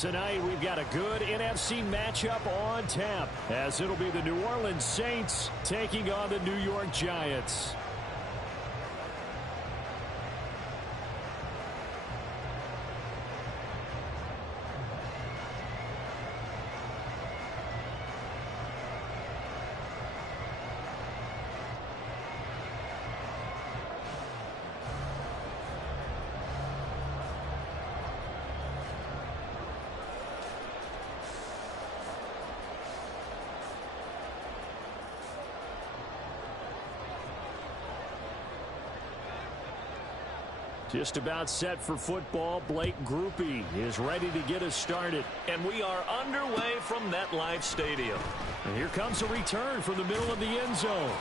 Tonight, we've got a good NFC matchup on tap, as it'll be the New Orleans Saints taking on the New York Giants. Just about set for football. Blake Groupie is ready to get us started. And we are underway from MetLife Stadium. And here comes a return from the middle of the end zone.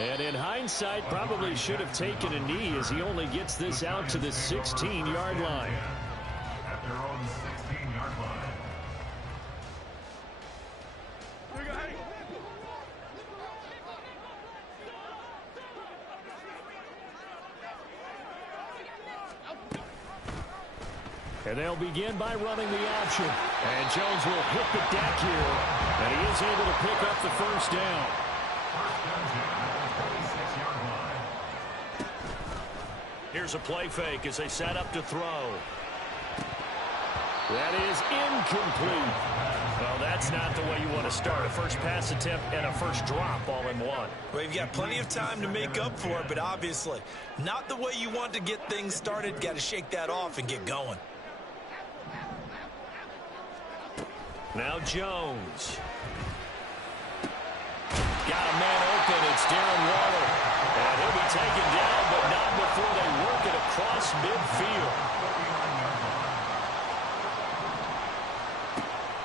And in hindsight, probably should have taken a knee as he only gets this out to the 16-yard line. At their own 16-yard line. And they'll begin by running the option. And Jones will hit the deck here. And he is able to pick up the first down. Here's a play fake as they set up to throw. That is incomplete. Well, that's not the way you want to start. A first pass attempt and a first drop all in one. Well, you've got plenty of time to make up for it, but obviously not the way you want to get things started. Got to shake that off and get going. Now Jones. Got a man open. It's Darren Waller. And he'll be taken down, but not before they work it across midfield.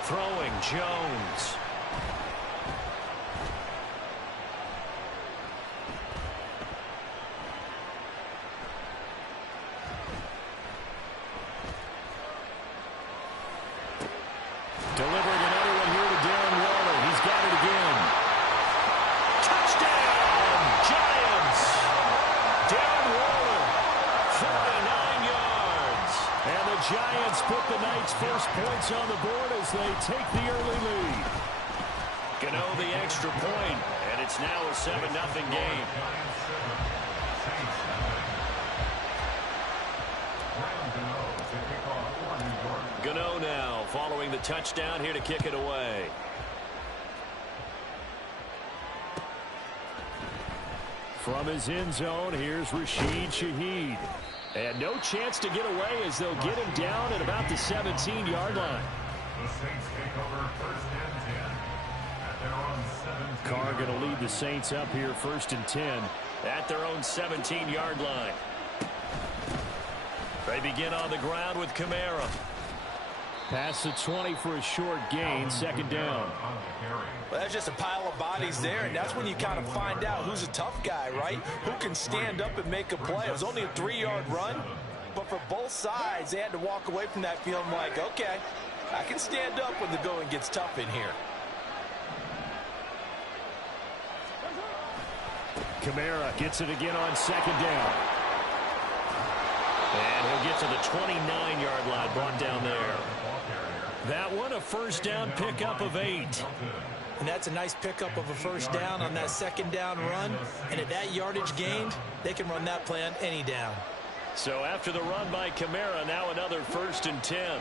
Throwing Jones. Delivering another one here to Darren Waller. He's got it again. Touchdown, Giants. Darren Waller, 49 yards. And the Giants put the night's first points on the board as they take the early lead. Gano the extra point, and it's now a 7-0 game. Gano now following the touchdown here to kick it away. From his end zone, here's Rashid Shaheed. And no chance to get away as they'll get him down at about the 17-yard line. The Saints take over first and 10 at their own 17. Carr going to lead the Saints up here first and 10. At their own 17-yard line. They begin on the ground with Kamara. Past the 20 for a short gain, second down. Well, that's just a pile of bodies there, and that's when you kind of find out who's a tough guy, right? Who can stand up and make a play. It was only a 3-yard run, but for both sides, they had to walk away from that feeling like, okay, I can stand up when the going gets tough in here. Kamara gets it again on second down. And he'll get to the 29-yard line, brought down there. That one a first down pickup of 8. And that's a nice pickup of a first down on that second down run. And at that yardage gained, they can run that play on any down. So after the run by Kamara, now another first and 10.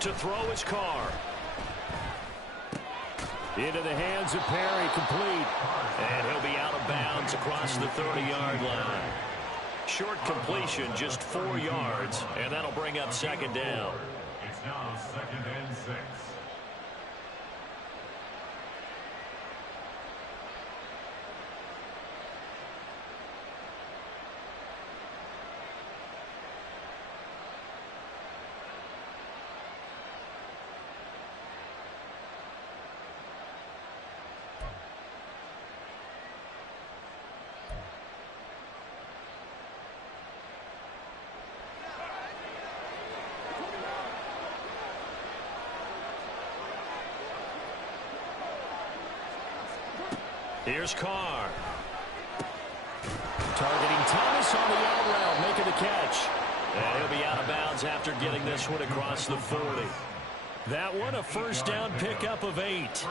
To throw his Carr. Into the hands of Perry, complete. And he'll be out of bounds across the 30-yard line. Short completion, just 4 yards, and that'll bring up second down. It's now second and 6. Here's Carr. Targeting Thomas on the out route, making the catch. And he'll be out of bounds after getting this one across the 40. That one a first down pickup of 8.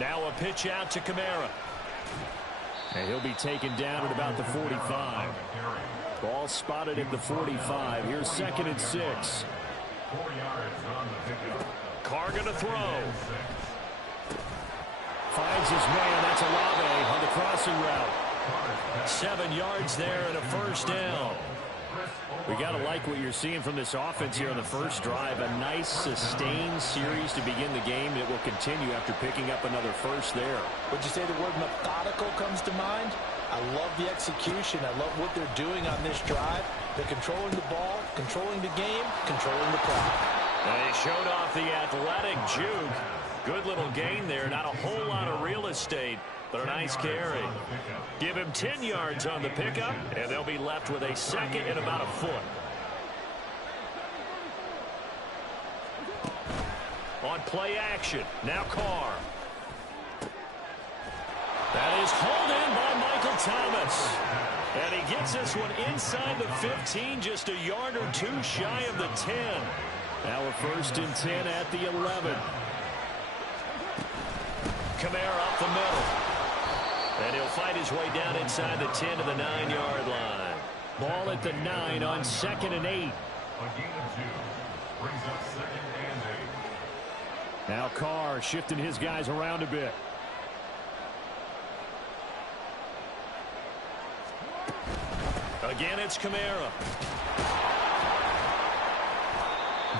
Now a pitch out to Kamara. And he'll be taken down at about the 45. Ball spotted at the 45. Here's 2nd and 6. 4 yards on the pickup. Carr going to throw. Finds his man. That's Olave on the crossing route. 7 yards there and a first down. We got to like what you're seeing from this offense here on the first drive. A nice, sustained series to begin the game, and it will continue after picking up another first there. Would you say the word methodical comes to mind? I love the execution. I love what they're doing on this drive. They're controlling the ball, controlling the game, controlling the clock. They showed off the athletic juke. Good little gain there. Not a whole lot of real estate, but a nice carry. Give him 10 yards on the pickup, and they'll be left with a 2nd and about a foot. On play action, now Carr. That is hauled in by Michael Thomas. And he gets this one inside the 15, just a yard or 2 shy of the 10. Now a 1st and 10 at the 11. Kamara up the middle. And he'll fight his way down inside the 10 to the 9-yard line. Ball at the 9 on 2nd and 8. A gain of 2 brings up 2nd and 8. Now Carr shifting his guys around a bit. Again, it's Kamara.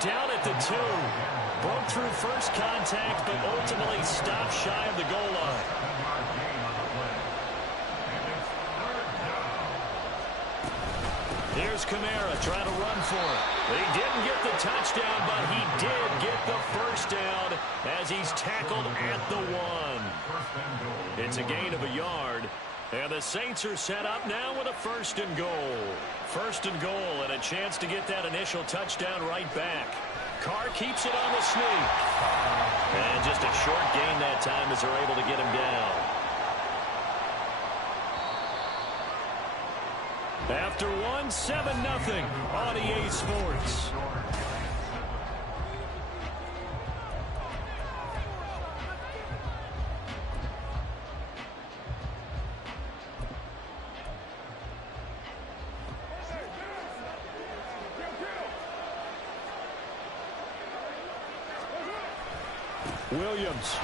Down at the 2. Broke through first contact, but ultimately stopped shy of the goal line. Here's Kamara trying to run for it. He didn't get the touchdown, but he did get the first down as he's tackled at the 1. It's a gain of a yard. And the Saints are set up now with a 1st and goal. 1st and goal and a chance to get that initial touchdown right back. Carr keeps it on the sneak. And just a short gain that time as they're able to get him down. After 1, 7-0 on EA Sports. Williams.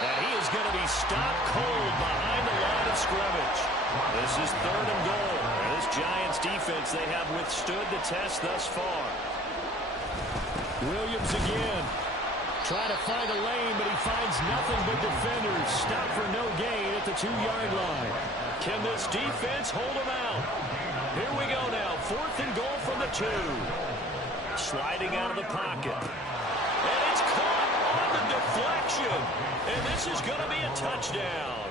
And he is going to be stopped cold behind the line of scrimmage. This is 3rd and goal. And this Giants defense, they have withstood the test thus far. Williams again. Trying to find a lane, but he finds nothing but defenders. Stop for no gain at the 2-yard line. Can this defense hold him out? Here we go now. 4th and goal from the 2. Sliding out of the pocket. And it's caught on the deflection. And this is going to be a touchdown.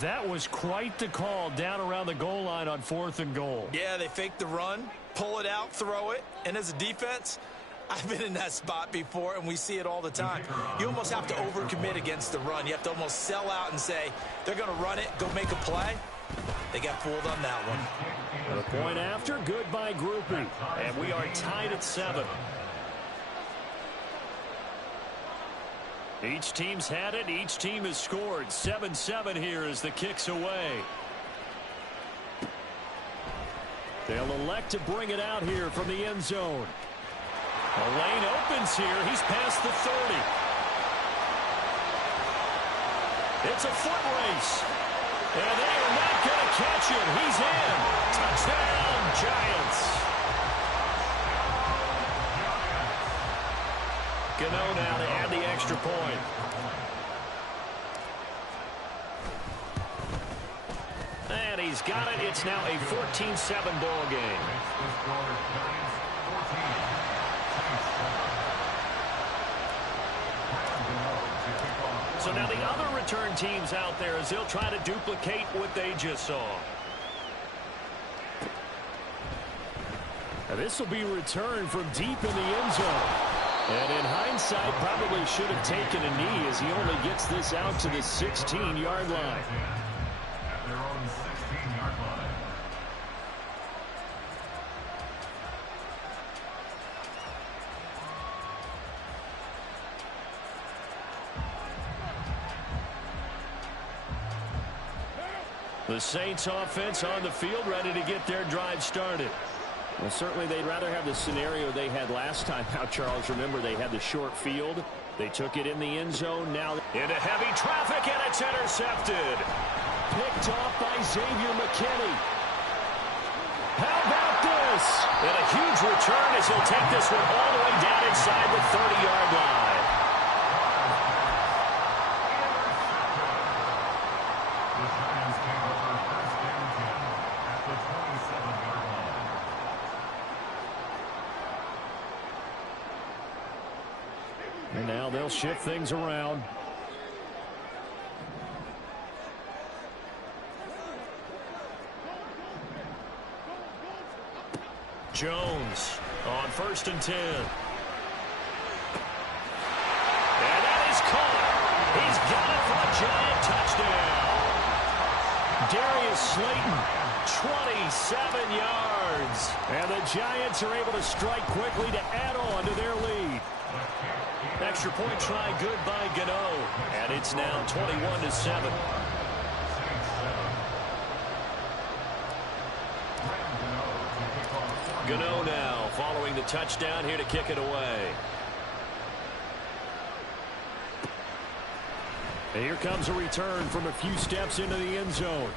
That was quite the call down around the goal line on 4th and goal. Yeah, they fake the run, pull it out, throw it. And as a defense, I've been in that spot before, and we see it all the time. You almost have to overcommit against the run. You have to almost sell out and say, they're going to run it, go make a play. They got fooled on that one. The point after, good by grouping. And we are tied at 7. Each team's had it. Each team has scored. 7-7 here as the kick's away. They'll elect to bring it out here from the end zone. A lane opens here. He's past the 30. It's a foot race. And they are not going to catch him. He's in. Touchdown, Giants. Gano now to add the extra point. And he's got it. It's now a 14-7 ball game. So now the other return teams out there as they'll try to duplicate what they just saw. Now this will be returned from deep in the end zone. And in hindsight, probably should have taken a knee as he only gets this out to the 16-yard line. At their own 16-yard line. The Saints offense on the field, ready to get their drive started. Well, certainly they'd rather have the scenario they had last time out, Charles. Remember, they had the short field. They took it in the end zone. Now into heavy traffic, and it's intercepted. Picked off by Xavier McKinney. How about this? And a huge return as he'll take this one all the way down inside the 30-yard line. The Giants take over first and 10 at the 27-yard line. And now they'll shift things around. Jones on first and 10. And that is caught. He's got it for a Giant touchdown. Darius Slayton, 27 yards. and the Giants are able to strike quickly to add on to their lead. Extra point try good by Gano. And it's now 21-7. Gano now following the touchdown here to kick it away. And here comes a return from a few steps into the end zone.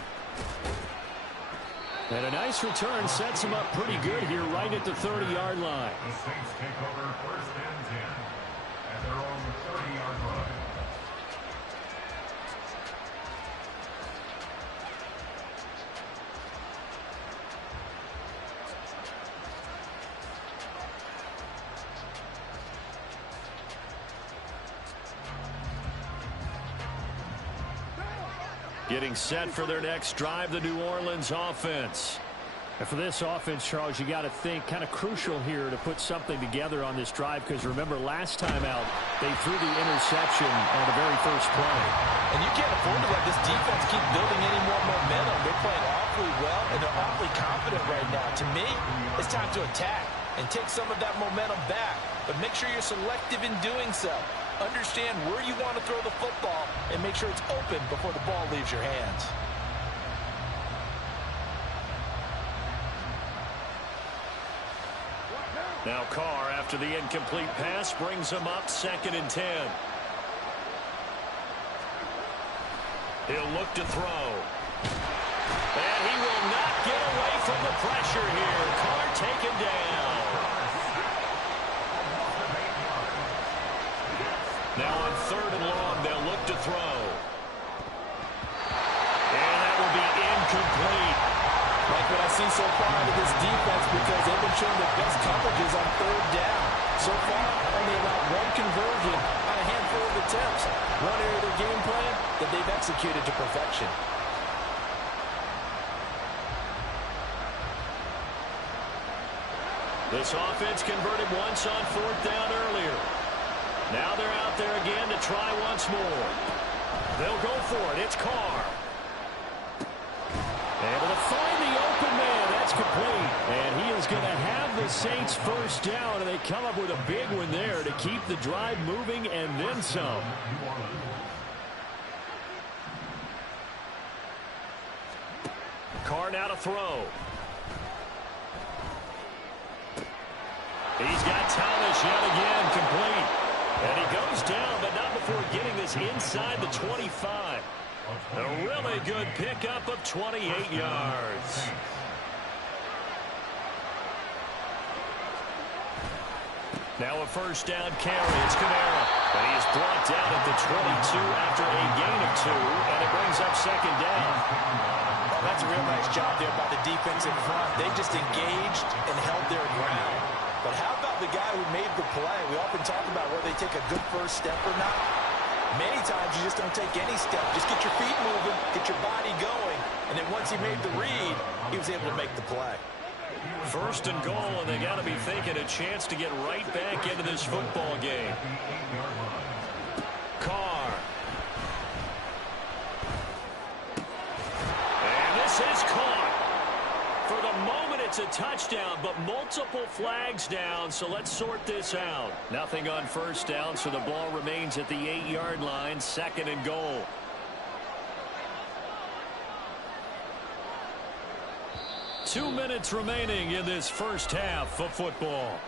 And a nice return sets him up pretty good here right at the 30-yard line. The Saints take over first and 10 at their own 30-yard line. Getting set for their next drive, the New Orleans offense. And for this offense, Charles, you got to think kind of crucial here to put something together on this drive, because remember last time out they threw the interception on the very first play. And you can't afford to let this defense keep building any more momentum. They're playing awfully well, and they're awfully confident right now. To me, it's time to attack and take some of that momentum back. But make sure you're selective in doing so. Understand where you want to throw the football and make sure it's open before the ball leaves your hands. Now Carr, after the incomplete pass, brings him up 2nd and 10. He'll look to throw. And he will not get away from the pressure here. Carr taken down. Now on 3rd and long, they'll look to throw. And that will be incomplete. Like what I see so far out of this defense, because they've been showing the best coverages on 3rd down. So far, only about one conversion on a handful of attempts. One area of their game plan that they've executed to perfection. This offense converted once on 4th down earlier. Now they're out there again to try once more. They'll go for it. It's Carr. Able to find the open man. That's complete. And he is going to have the Saints first down, and they come up with a big one there to keep the drive moving and then some. Carr now to throw. He's got Thomas yet again, complete. And he goes down, but not before getting this inside the 25. A really good pickup of 28 yards. Now a first down carry. It's Kamara. And he is brought down at the 22 after a gain of 2. And it brings up 2nd down. Well, that's a real nice job there by the defense in front. They just engaged and held their ground. But how about the guy who made the play? We often talk about whether they take a good first step or not. Many times you just don't take any step. Just get your feet moving, get your body going, and then once he made the read, he was able to make the play. First and goal, and they got to be thinking a chance to get right back into this football game. Carr. And this is caught. For the moment, it's a touchdown, but multiple flags down, so let's sort this out. Nothing on first down, so the ball remains at the 8-yard line, second and goal. Two minutes remaining in this first half of football.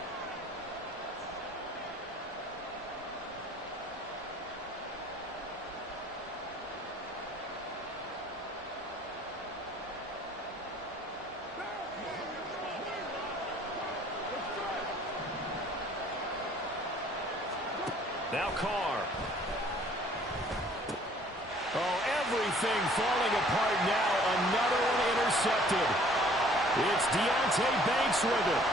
Now Carr. Oh, everything falling apart now. Another one intercepted. It's Deontay Banks with it.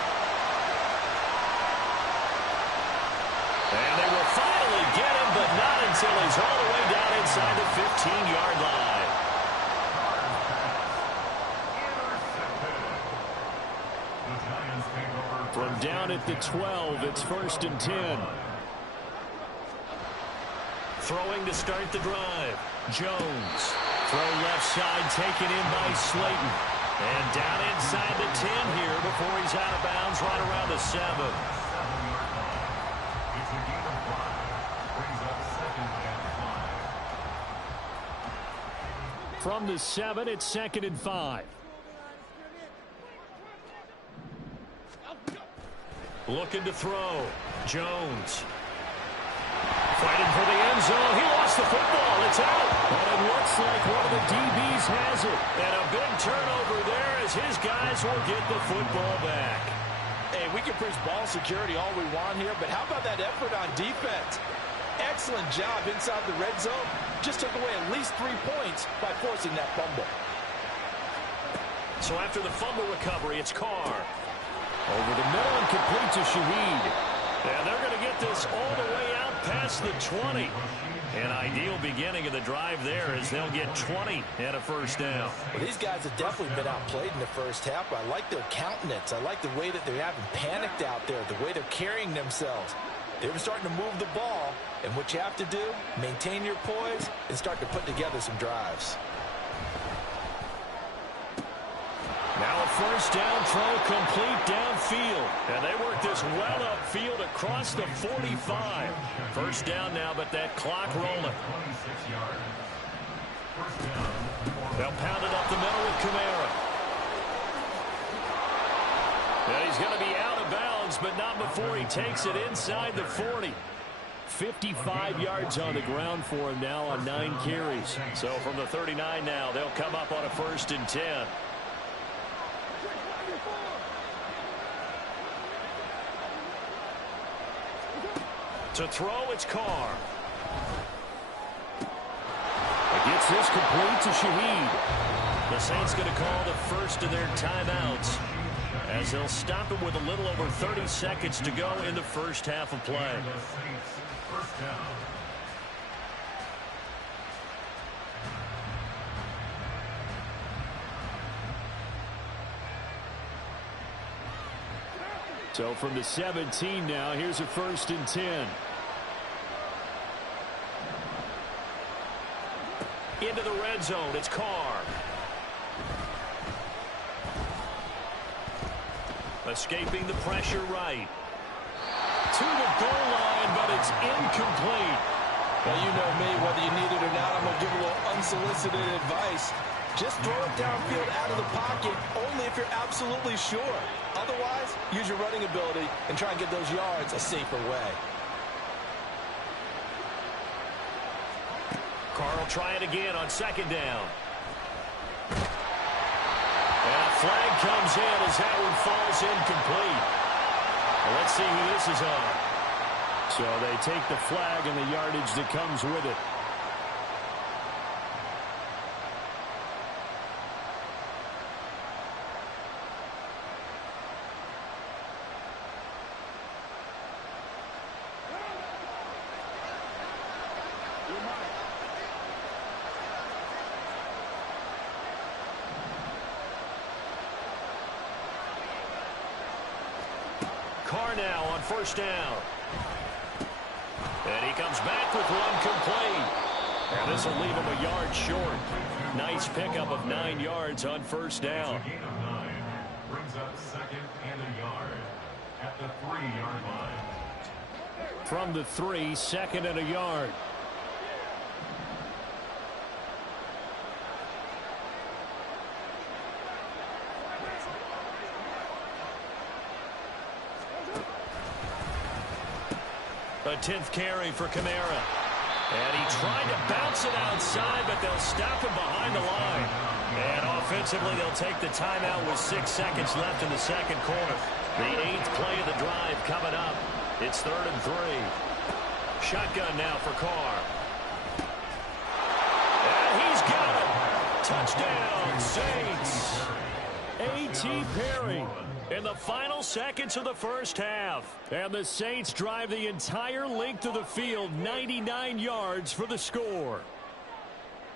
And they will finally get him, but not until he's all the way down inside the 15-yard line. From down at the 12, it's first and 10. Throwing to start the drive. Jones. Throw left side taken in by Slayton. And down inside the 10 here before he's out of bounds right around the 7. From the 7, it's second and 5. Looking to throw. Jones. Fighting for the end zone. He lost the football. It's out. But it looks like one of the DBs has it. And a big turnover there as his guys will get the football back. Hey, we can preach ball security all we want here, but how about that effort on defense? Excellent job inside the red zone. Just took away at least 3 points by forcing that fumble. So after the fumble recovery, it's Carr. Over the middle and complete to Shaheed. And they're going to get this all the way out past the 20. An ideal beginning of the drive there as they'll get 20 and a first down. Well, these guys have definitely been outplayed in the first half. I like their countenance. I like the way that they haven't panicked out there, the way they're carrying themselves. They're starting to move the ball, and what you have to do, maintain your poise and start to put together some drives. Now a first down throw complete downfield. And they work this well upfield across the 45. First down now, but that clock rolling. They'll pound it up the middle with Kamara. And he's going to be out of bounds, but not before he takes it inside the 40. 55 yards on the ground for him now on 9 carries. So from the 39 now, they'll come up on a first and 10. To throw, it's Carr. It gets this complete to Shaheed. The Saints going to call the first of their timeouts as they'll stop him with a little over 30 seconds to go in the first half of play. So from the 17 now, here's a first and 10. Into the red zone, it's Carr. Escaping the pressure right. To the goal line, but it's incomplete. Now, you know me, whether you need it or not, I'm going to give a little unsolicited advice. Just throw it downfield out of the pocket, only if you're absolutely sure. Otherwise, use your running ability and try and get those yards a safer way. Carr will try it again on second down. And a flag comes in as that one falls incomplete. Well, let's see who this is on. So they take the flag and the yardage that comes with it. Carr now on first down. And he comes back with one complete. And this will leave him a yard short. Nice pickup of 9 yards on first down. Gain of 9 brings up 2nd and a yard at the 3-yard line. From the 3, 2nd and a yard. A 10th carry for Kamara. And he tried to bounce it outside, but they'll stop him behind the line. And offensively, they'll take the timeout with 6 seconds left in the second quarter. The 8th play of the drive coming up. It's 3rd and 3. Shotgun now for Carr. And he's got it. Touchdown, Saints. A.T. Perry in the final seconds of the first half. And the Saints drive the entire length of the field, 99 yards for the score.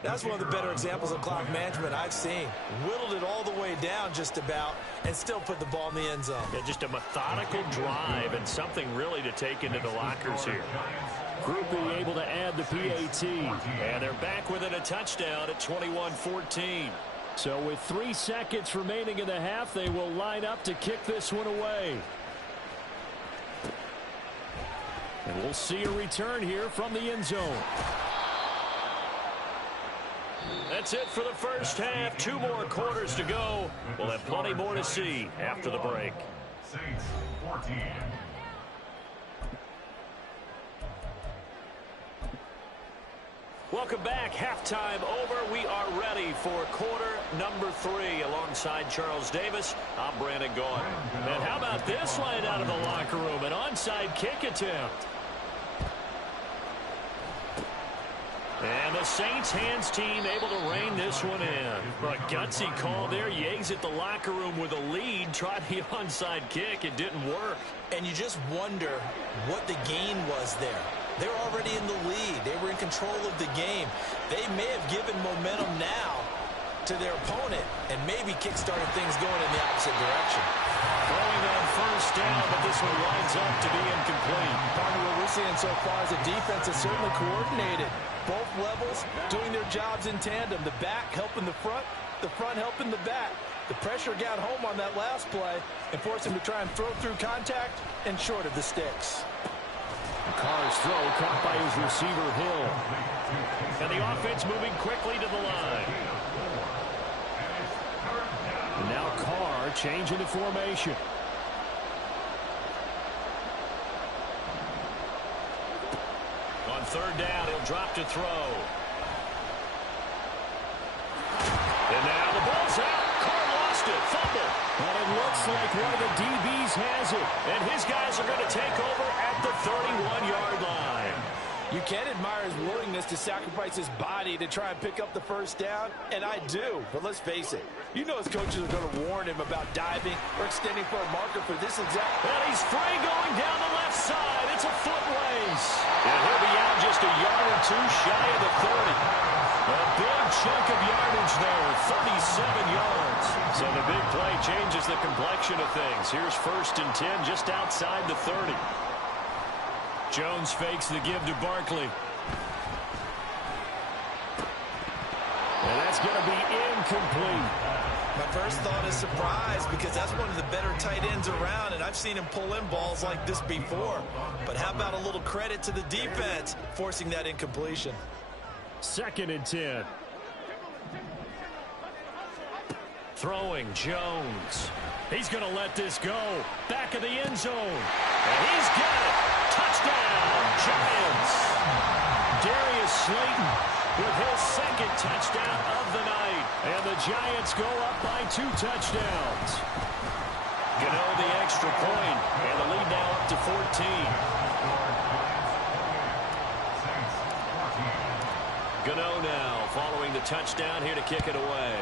That's one of the better examples of clock management I've seen. Whittled it all the way down just about and still put the ball in the end zone. Yeah, just a methodical drive and something really to take into the lockers here. Groupie able to add the PAT. And they're back within a touchdown at 21-14. So with 3 seconds remaining in the half, they will line up to kick this one away. And we'll see a return here from the end zone. That's it for the first half. 2 more quarters to go. We'll have plenty more to see after the break. Saints 14. Welcome back. Halftime over. We are ready for quarter number 3. Alongside Charles Davis, I'm Brandon Gaudin. And how about this line out of the locker room? An onside kick attempt. And the Saints hands team able to rein this one in. A gutsy call there. You exit the locker room with a lead. Tried the onside kick. It didn't work. And you just wonder what the gain was there. They're already in the lead. They were in control of the game. They may have given momentum now to their opponent and maybe kick-started things going in the opposite direction. Throwing on first down, but this one winds up to be incomplete. Partner, what we're seeing so far is a defense that's certainly coordinated. Both levels doing their jobs in tandem. The back helping the front helping the back. The pressure got home on that last play and forced him to try and throw through contact and short of the sticks. Carr's throw caught by his receiver, Hill. And the offense moving quickly to the line. And now Carr changing the formation. On third down, he'll drop to throw. And now the ball's out. Carr lost it. Fumble. And it looks like one of the DBs has it. And his guys are going to take over at the 31-yard line. You can admire his willingness to sacrifice his body to try and pick up the first down, and I do. But let's face it, you know his coaches are going to warn him about diving or extending for a marker for this exact. And he's free going down the left side. It's a foot race. And he'll be out just a yard or two shy of the 30. A big chunk of yardage there, 37 yards. So the big play changes the complexion of things. Here's 1st and 10 just outside the 30. Jones fakes the give to Barkley. And that's going to be incomplete. My first thought is surprise because that's one of the better tight ends around, and I've seen him pull in balls like this before. But how about a little credit to the defense forcing that incompletion? 2nd and 10. Throwing Jones. He's going to let this go. Back of the end zone. And he's got it. Touchdown, Giants. Darius Slayton with his 2nd touchdown of the night. And the Giants go up by 2 touchdowns. Gano the extra point, and the lead now up to 14. Gano now following the touchdown here to kick it away.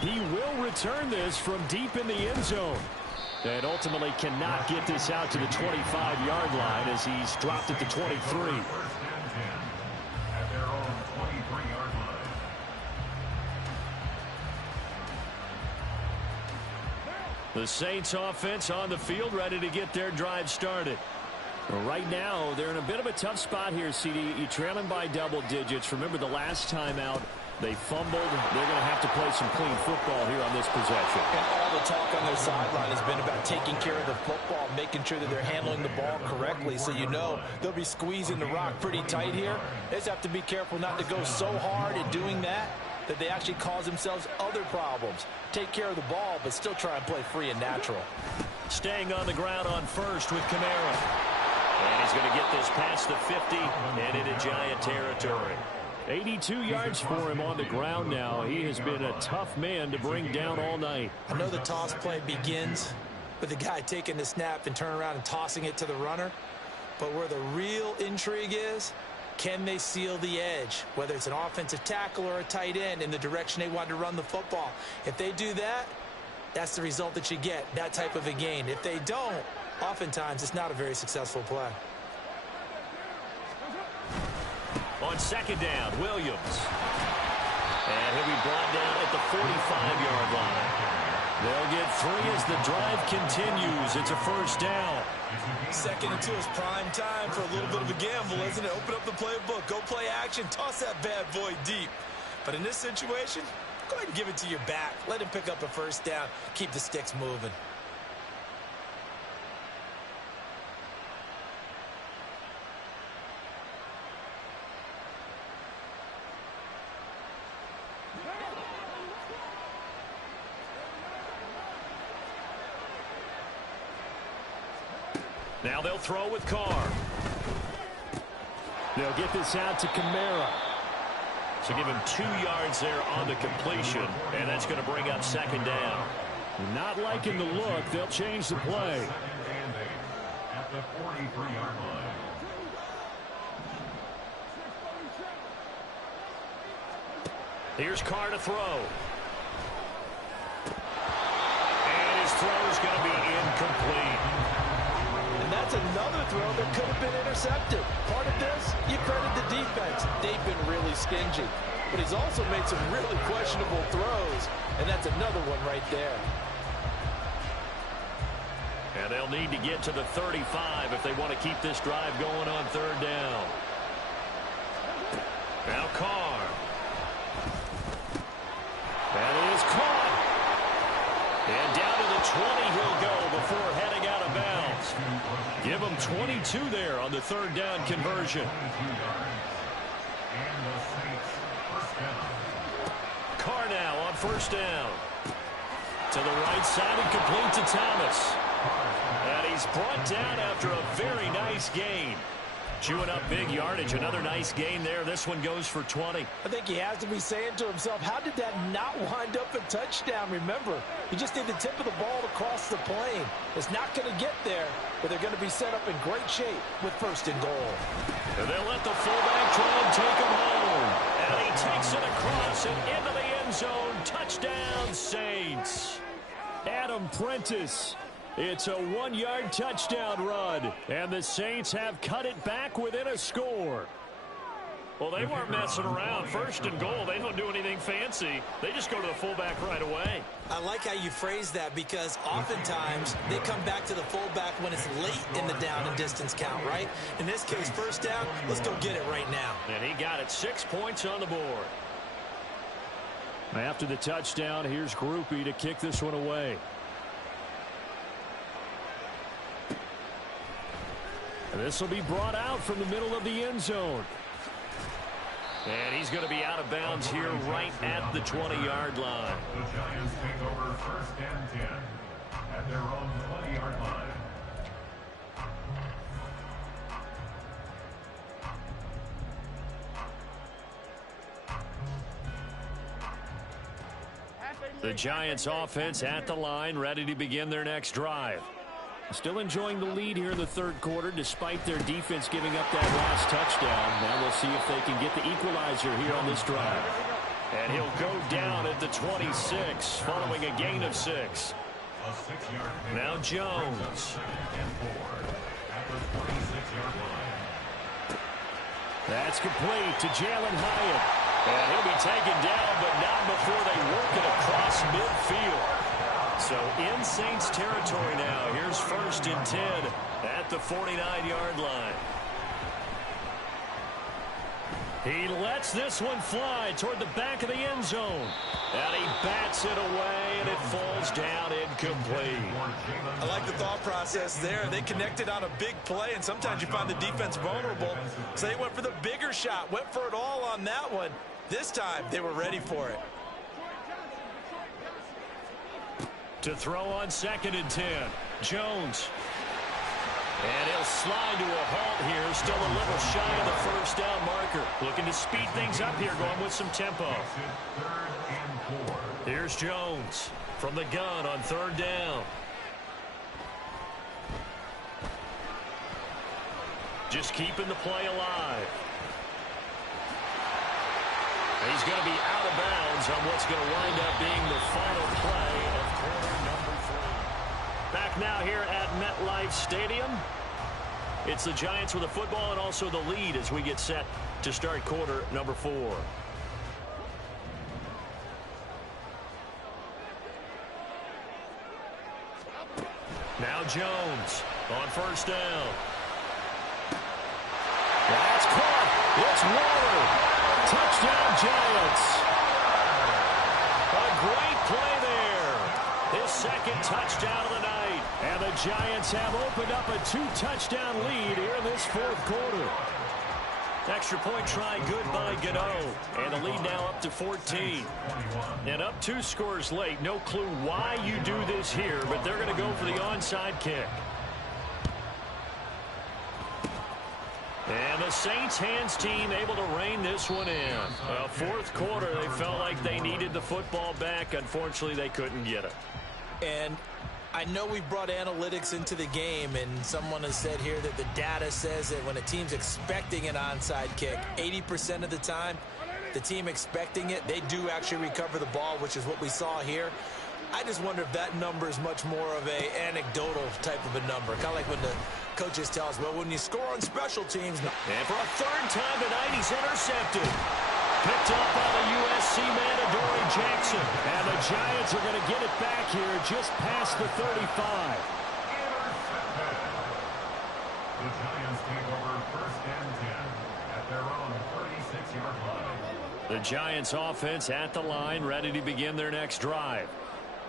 He will return this from deep in the end zone. And ultimately cannot get this out to the 25-yard line as he's dropped it to 23. At their own 23-yard line. The Saints offense on the field, ready to get their drive started. Right now, they're in a bit of a tough spot here, CD. You're trailing by double digits. Remember the last time out, they fumbled. They're going to have to play some clean football here on this possession. And all the talk on their sideline has been about taking care of the football, making sure that they're handling the ball correctly. So you know they'll be squeezing the rock pretty tight here. They just have to be careful not to go so hard in doing that they actually cause themselves other problems. Take care of the ball, but still try and play free and natural. Staying on the ground on first with Kamara. And he's going to get this past the 50 and into Giant territory. 82 yards for him on the ground now. He has been a tough man to bring down all night. I know the toss play begins with the guy taking the snap and turning around and tossing it to the runner. But where the real intrigue is, can they seal the edge, whether it's an offensive tackle or a tight end, in the direction they want to run the football? If they do that, that's the result that you get, that type of a gain. If they don't, oftentimes it's not a very successful play. On second down, Williams. And he'll be brought down at the 45-yard line. They'll get 3 as the drive continues. It's a first down. Second and 2 is prime time for a little bit of a gamble, isn't it? Open up the playbook, go play action, toss that bad boy deep. But in this situation, go ahead and give it to your back. Let him pick up a first down. Keep the sticks moving. Now they'll throw with Carr. They'll get this out to Kamara. So give him 2 yards there on the completion, and that's going to bring up second down. Not liking the look. They'll change the play. At the 43-yard line. Here's Carr to throw. And his throw is going to be incomplete. That's another throw that could have been intercepted. Part of this, you credit the defense. They've been really stingy. But he's also made some really questionable throws, and that's another one right there. And they'll need to get to the 35 if they want to keep this drive going on third down. Now Carr. That is caught. And down to the 20 he'll go before heading out of bounds. Give him 22 there on the third down conversion. Carr now on first down. To the right side and complete to Thomas. And he's brought down after a very nice gain. Chewing up big yardage. Another nice gain there. This one goes for 20. I think he has to be saying to himself, how did that not wind up a touchdown? Remember, you just need the tip of the ball to cross the plane. It's not going to get there, but they're going to be set up in great shape with first and goal. And they'll let the fullback try and take him home. And he takes it across and into the end zone. Touchdown, Saints. Adam Prentice. It's a 1-yard touchdown run, and the Saints have cut it back within a score. Well, they weren't messing around. First and goal, they don't do anything fancy. They just go to the fullback right away. I like how you phrase that, because oftentimes they come back to the fullback when it's late in the down and distance count, right? In this case, first down, let's go get it right now. And he got it. 6 points on the board. After the touchdown, here's Groupie to kick this one away. This will be brought out from the middle of the end zone. And he's going to be out of bounds here right at the 20-yard line. The Giants take over first and 10 at their own 20-yard line. The Giants offense at the line, ready to begin their next drive. Still enjoying the lead here in the third quarter, despite their defense giving up that last touchdown. Now we'll see if they can get the equalizer here on this drive. And he'll go down at the 26, following a gain of 6. Now Jones. That's complete to Jalen Hyatt. And he'll be taken down, but not before they work it across midfield. So in Saints territory now. Here's 1st and 10 at the 49-yard line. He lets this one fly toward the back of the end zone. And he bats it away, and it falls down incomplete. I like the thought process there. They connected on a big play, and sometimes you find the defense vulnerable. So they went for the bigger shot, went for it all on that one. This time, they were ready for it. To throw on 2nd and 10, Jones. And he'll slide to a halt here, still a little shy of the 1st down marker. Looking to speed things up here, going with some tempo. Here's Jones from the gun on 3rd down. Just keeping the play alive. He's going to be out of bounds on what's going to wind up being the final play of quarter number 3. Back now here at MetLife Stadium. It's the Giants with the football and also the lead as we get set to start quarter number 4. Now Jones on 1st down. That's caught. It's Waller. Touchdown Giants. A great play there. His 2nd touchdown of the night. And the Giants have opened up a 2-touchdown lead here in this 4th quarter. Extra point try good by Gano. And the lead now up to 14. And up 2 scores late. No clue why you do this here, but they're going to go for the onside kick. And the Saints hands team able to rein this one in. 4th quarter, they felt like they needed the football back. Unfortunately, they couldn't get it. And I know we brought analytics into the game, and someone has said here that the data says that when a team's expecting an onside kick, 80% of the time, the team expecting it, they do actually recover the ball, which is what we saw here. I just wonder if that number is much more of a anecdotal type of a number. Kind of like when the coaches tell us, well, when you score on special teams. And for a 3rd time tonight, he's intercepted. Picked up by the USC man, Adoree Jackson. And the Giants are going to get it back here just past the 35. The Giants take over 1st and 10 at their own 36-yard line. The Giants offense at the line, ready to begin their next drive.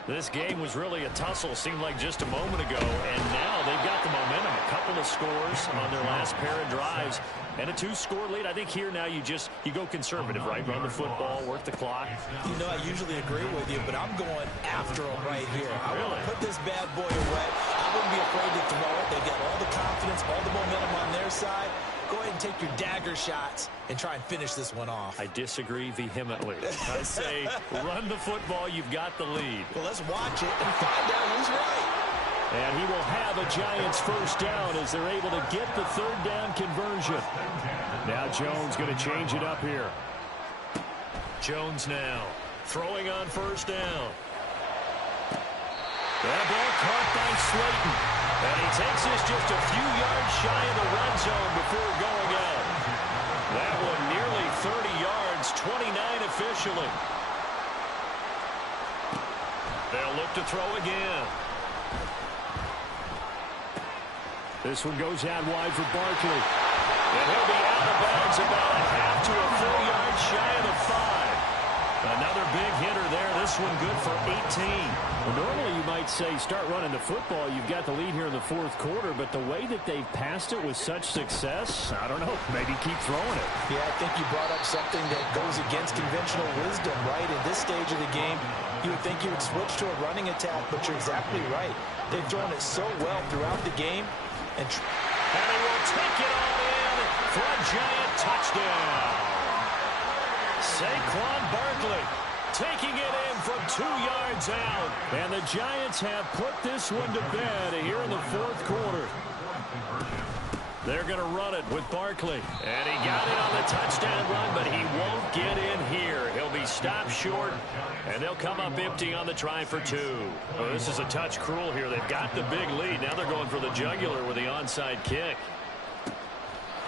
This game was really a tussle, seemed like just a moment ago, and now they've got the momentum. A couple of scores on their last pair of drives, and a 2-score lead. I think here now you go conservative, right? Run the football, work the clock. You know, I usually agree with you, but I'm going after them right here. I want to put this bad boy away. I wouldn't be afraid to throw it. They've got all the confidence, all the momentum on their side. Go ahead and take your dagger shots and try and finish this one off. I disagree vehemently. I say run the football. You've got the lead. Well, let's watch it and find out who's right. And he will have a Giants 1st down as they're able to get the 3rd down conversion. Now Jones going to change it up here. Jones now throwing on 1st down. That ball caught by Slayton. And he takes this just a few yards shy of the red zone before going out. That one nearly 30 yards, 29 officially. They'll look to throw again. This one goes out wide for Barkley. And he'll be out of bounds about a half to a full yard shy of the 5. Another big hitter there. This one good for 18. Well, normally you might say start running the football. You've got the lead here in the 4th quarter, but the way that they've passed it with such success, I don't know, maybe keep throwing it. Yeah, I think you brought up something that goes against conventional wisdom, right? At this stage of the game, you would think you would switch to a running attack, but you're exactly right. They've thrown it so well throughout the game. And he will take it all in for a Giant touchdown. Saquon Barkley taking it in from 2 yards out. And the Giants have put this one to bed here in the 4th quarter. They're going to run it with Barkley. And he got it on the touchdown run, but he won't get in here. He'll be stopped short, and they'll come up empty on the try for 2. Oh, this is a touch cruel here. They've got the big lead. Now they're going for the jugular with the onside kick.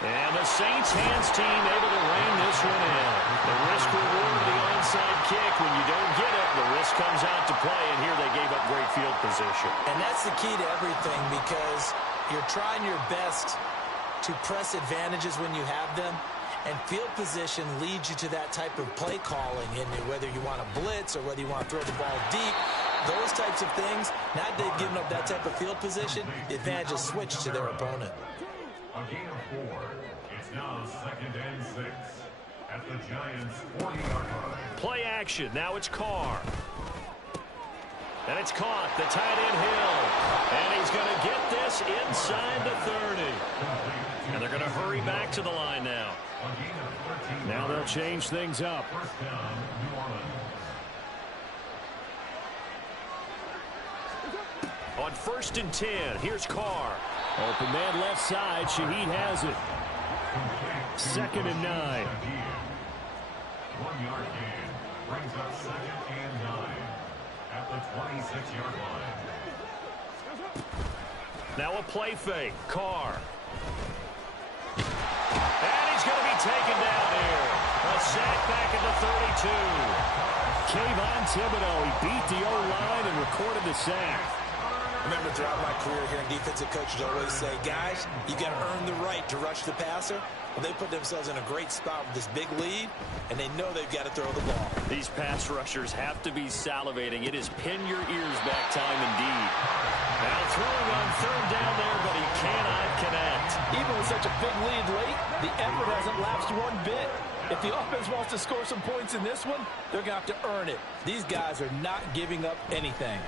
And the Saints hands team able to rein this one in. The risk reward of the onside kick. When you don't get it, the risk comes out to play, and here they gave up great field position. And that's the key to everything, because you're trying your best to press advantages when you have them, and field position leads you to that type of play calling, in whether you want to blitz or whether you want to throw the ball deep. Those types of things, now that they've given up that type of field position, the advantage is switched to their opponent. A gain of 4. It's now 2nd and 6 at the Giants' 40-yard line. Play action. Now it's Carr. And it's caught. The tight end Hill. And he's going to get this inside the 30. And they're going to hurry back to the line now. Now they'll change things up. First down, New Orleans. On 1st and 10, here's Carr. Open man left side. Shaheed has it. 2nd and 9. 1-yard gain brings up 2nd and 9 at the 26-yard line. Now a play fake. Carr. And he's going to be taken down here. A sack back at the 32. Kayvon Thibodeau. He beat the O-line and recorded the sack. Remember, throughout my career here, defensive coaches always say, guys, you got to earn the right to rush the passer. Well, they put themselves in a great spot with this big lead, and they know they've got to throw the ball. These pass rushers have to be salivating. It is pin your ears back time indeed. Now throwing on 3rd down there, but he cannot connect. Even with such a big lead late, the effort hasn't lapsed one bit. If the offense wants to score some points in this one, they're going to have to earn it. These guys are not giving up anything.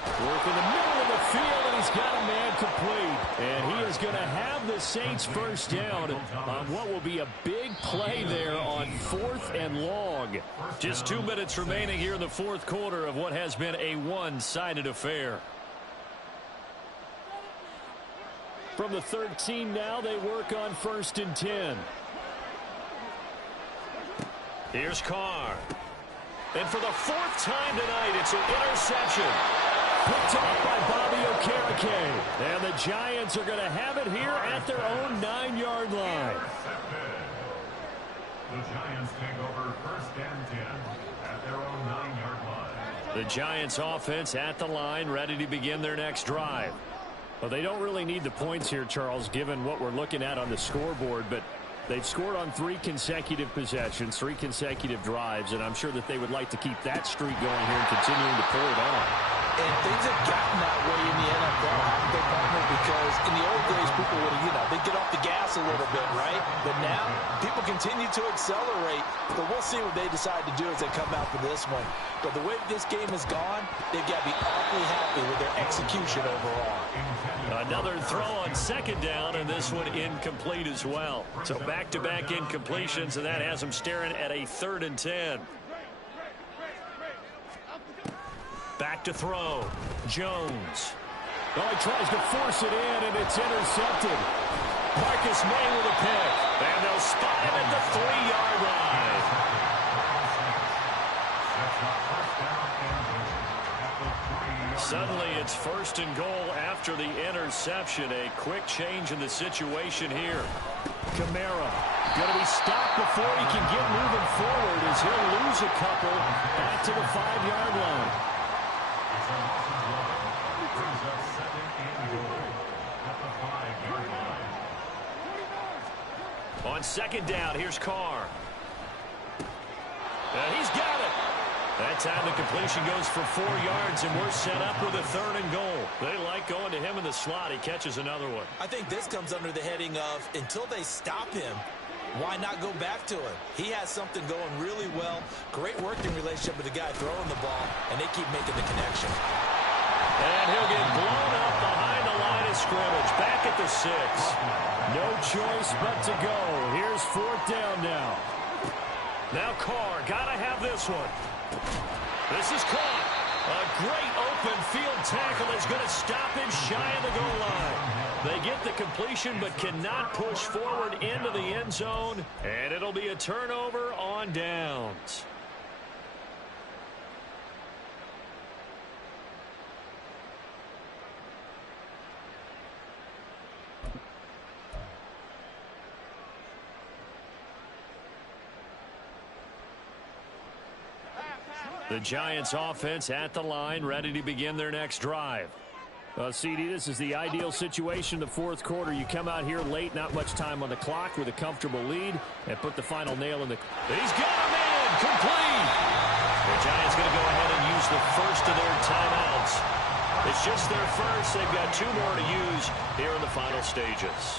Work in the middle of the field, and he's got a man complete. And he is going to have the Saints first down on what will be a big play there on 4th and long. Just 2 minutes remaining here in the 4th quarter of what has been a one-sided affair. From the 13 now, they work on 1st and 10. Here's Carr. And for the 4th time tonight, it's an interception. Picked up by Bobby Okereke. And the Giants are going to have it here at their own 9-yard line. The Giants take over 1st and 10 at their own 9-yard line. The Giants offense at the line, ready to begin their next drive. Well, they don't really need the points here, Charles, given what we're looking at on the scoreboard, but they've scored on 3 consecutive possessions, 3 consecutive drives, and I'm sure that they would like to keep that streak going here and continuing to pull it on. And things have gotten that way in the NFL, haven't they, partner? Because in the old days, people would, they'd get off the gas a little bit, right? But now, people continue to accelerate. But we'll see what they decide to do as they come out for this one. But the way this game has gone, they've got to be awfully happy with their execution overall. Another throw on 2nd down, and this one incomplete as well. So back-to-back incompletions, and that has them staring at a 3rd and 10. Back to throw. Jones. Oh, he tries to force it in, and it's intercepted. Marcus May with a pick. And they'll spot him at the 3-yard line. Suddenly, it's 1st and goal after the interception. A quick change in the situation here. Kamara going to be stopped before he can get moving forward as he'll lose a couple back to the 5-yard line. On 2nd down, here's Carr. And he's got it. That time the completion goes for 4 yards, and we're set up with a 3rd and goal. They like going to him in the slot. He catches another one. I think this comes under the heading of, until they stop him, why not go back to him? He has something going really well. Great working relationship with the guy throwing the ball, and they keep making the connection. And he'll get blown up behind the line of scrimmage. Back at the 6. No choice but to go. Here's 4th down now. Now Carr, gotta have this one. This is caught. A great open field tackle is going to stop him shy of the goal line. They get the completion but cannot push forward into the end zone, and it'll be a turnover on downs. The Giants offense at the line, ready to begin their next drive. CD, this is the ideal situation in the fourth quarter. You come out here late, not much time on the clock with a comfortable lead, and put the final nail in the... He's got him in! Complete! The Giants going to go ahead and use the first of their timeouts. It's just their first. They've got 2 more to use here in the final stages.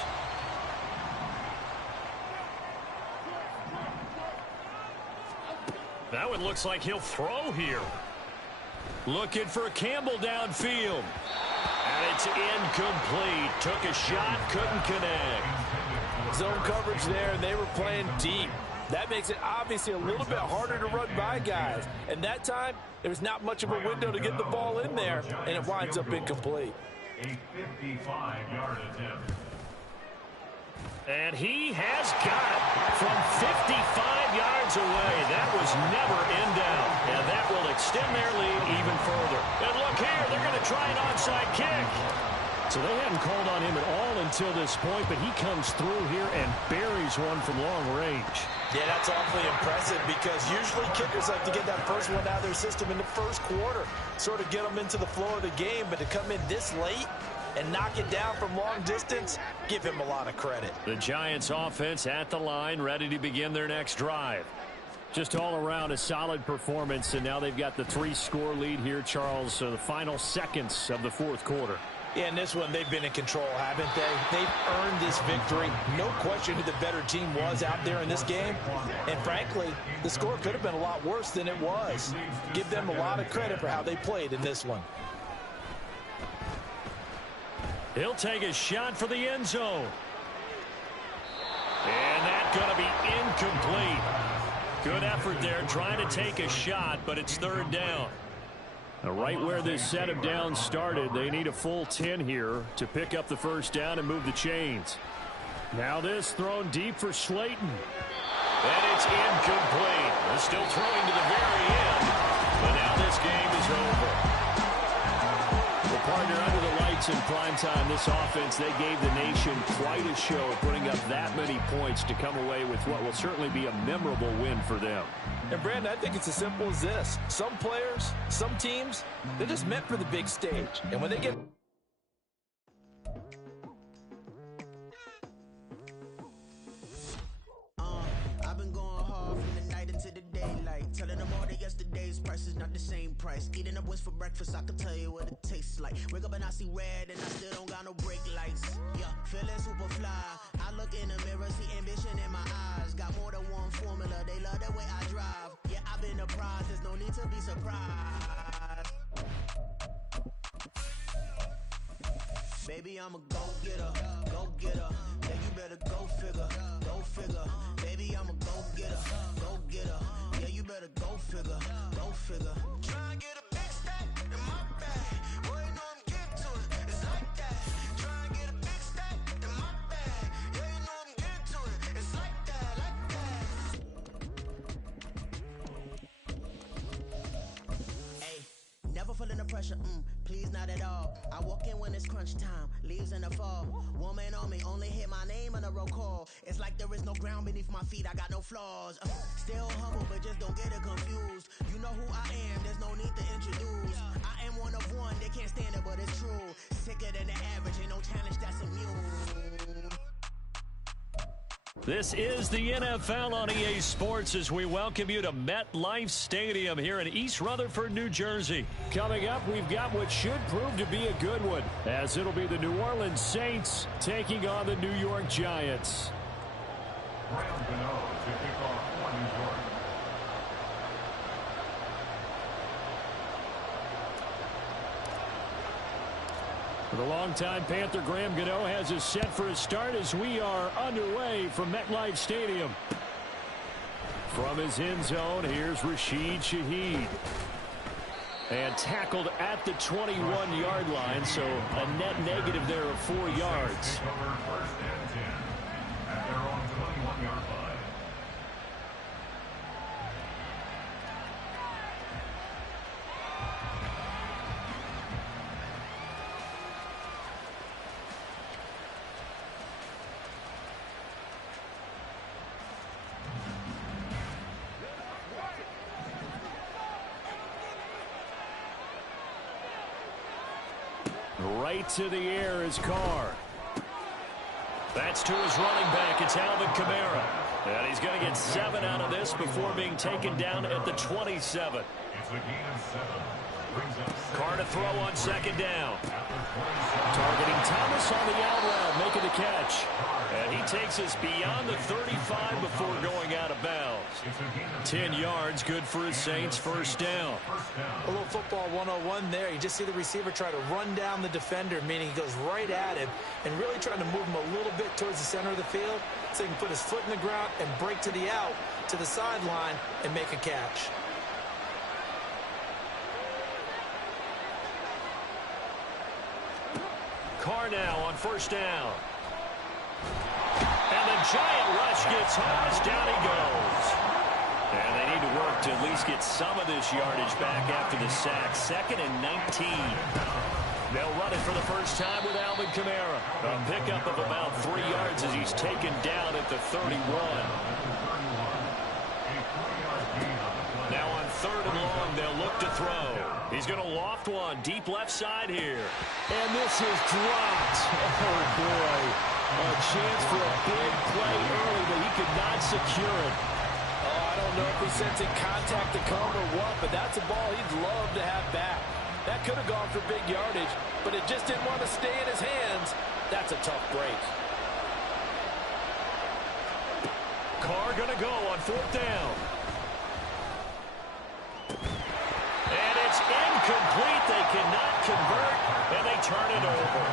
That one looks like he'll throw here. Looking for Campbell downfield. And it's incomplete. Took a shot, couldn't connect. Zone coverage there, and they were playing deep. That makes it obviously a little bit harder to run by guys. And that time, there was not much of a window to get the ball in there, and it winds up incomplete. A 55-yard attempt. And he has got it from 55 yards away. That was never in down. And that will extend their lead even further. And look here, they're going to try an onside kick. So they hadn't called on him at all until this point, but he comes through here and buries one from long range. Yeah, that's awfully impressive because usually kickers like to get that first one out of their system in the first quarter, sort of get them into the flow of the game, but to come in this late and knock it down from long distance, give him a lot of credit. The Giants offense at the line, ready to begin their next drive. Just all around a solid performance, and now they've got the 3-score lead here, Charles, the final seconds of the fourth quarter. Yeah, in this one, they've been in control, haven't they? They've earned this victory. No question who the better team was out there in this game. And frankly, the score could have been a lot worse than it was. Give them a lot of credit for how they played in this one. He'll take a shot for the end zone. And that's going to be incomplete. Good effort there trying to take a shot, but it's third down. Now, right where this set of downs started, they need a full 10 here to pick up the first down and move the chains. Now this thrown deep for Slayton. And it's incomplete. They're still throwing to the very end, but now this game is over. Well, partner, under the lights in primetime, this offense, they gave the nation quite a show, putting up that many points to come away with what will certainly be a memorable win for them. And, Brandon, I think it's as simple as this. Some players, some teams, they're just meant for the big stage. And when they get... I've been going hard from the night into the daylight. Telling them all that yesterday's price is not the same price. Eating up wings for breakfast, I can tell you what it tastes like. Wake up and I see red and I still don't got no brake lights. Yeah, feeling super fly. I look in the mirror, see ambition in my eyes. Got more than one formula, they love the way I drive. Yeah, I've been a prize, there's no need to be surprised. Baby, I'm a go-getter, go-getter. Yeah, you better go figure, go figure. Baby, I'm a go-getter, go-getter. Yeah, you better go figure, go figure. Try and get a big stack in my bag. Boy, you know I'm getting to it, it's like that. Try and get a big stack in my bag. Yeah, you know I'm getting to it, it's like that, like that. Hey, never feeling the pressure, please not at all. I walk in when it's crunch time, leaves in the fall. Woman on me, only hit my name on a roll call. It's like there is no ground beneath my feet, I got no flaws. Still humble, but just don't get it confused. You know who I am, there's no need to introduce. I am one of one, they can't stand it, but it's true. Sicker than the average, ain't no challenge that's immune. This is the NFL on EA Sports as we welcome you to MetLife Stadium here in East Rutherford, New Jersey. Coming up, we've got what should prove to be a good one, as it'll be the New Orleans Saints taking on the New York Giants. Graham Gano to kick off for New York. The longtime Panther Graham Gano has us set for a start as we are underway from MetLife Stadium. From his end zone, here's Rashid Shaheed. And tackled at the 21-yard line, so a net negative there of 4 yards. Take over first and 10 at their own 21-yard line. Right to the air is Carr. That's to his running back. It's Alvin Kamara. And he's going to get 7 out of this before being taken down at the 27. It's a gain of 7. Carr to throw on second down. Targeting Thomas on the out route, making the catch. And he takes us beyond the 35 before going out of bounds. 10 yards, good for his Saints, first down. A little football 101 there. You just see the receiver try to run down the defender, meaning he goes right at him and really trying to move him a little bit towards the center of the field so he can put his foot in the ground and break to the out, to the sideline, and make a catch. Carr now on first down. And the giant rush gets home as down he goes. And they need to work to at least get some of this yardage back after the sack. 2nd and 19. They'll run it for the first time with Alvin Kamara. A pickup of about 3 yards as he's taken down at the 31. Now on 3rd and long, they'll look to throw. He's going to loft one deep left side here. And this is dropped. Oh, boy. A chance for a big play early, but he could not secure it. Oh, I don't know if he's sensing contact to come or what, but that's a ball he'd love to have back. That could have gone for big yardage, but it just didn't want to stay in his hands. That's a tough break. Carr going to go on 4th down. And it's incomplete. They cannot convert, and they turn it over.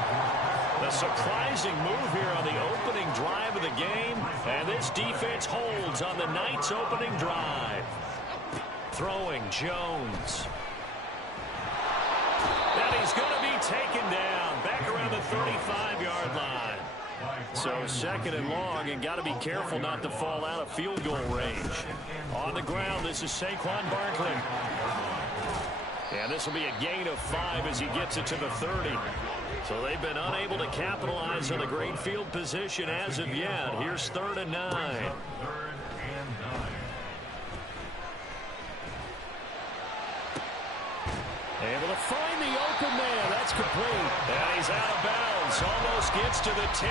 A surprising move here on the opening drive of the game, and this defense holds on the Knights' opening drive. Throwing Jones. And he's going to be taken down back around the 35-yard line. So 2nd and long, and got to be careful not to fall out of field goal range. On the ground, this is Saquon Barkley. And this will be a gain of 5 as he gets it to the 30. So they've been unable to capitalize on the great field position as of yet. Here's 3rd and 9. Able to find the open man. That's complete. And he's out of bounds. Almost gets to the 10.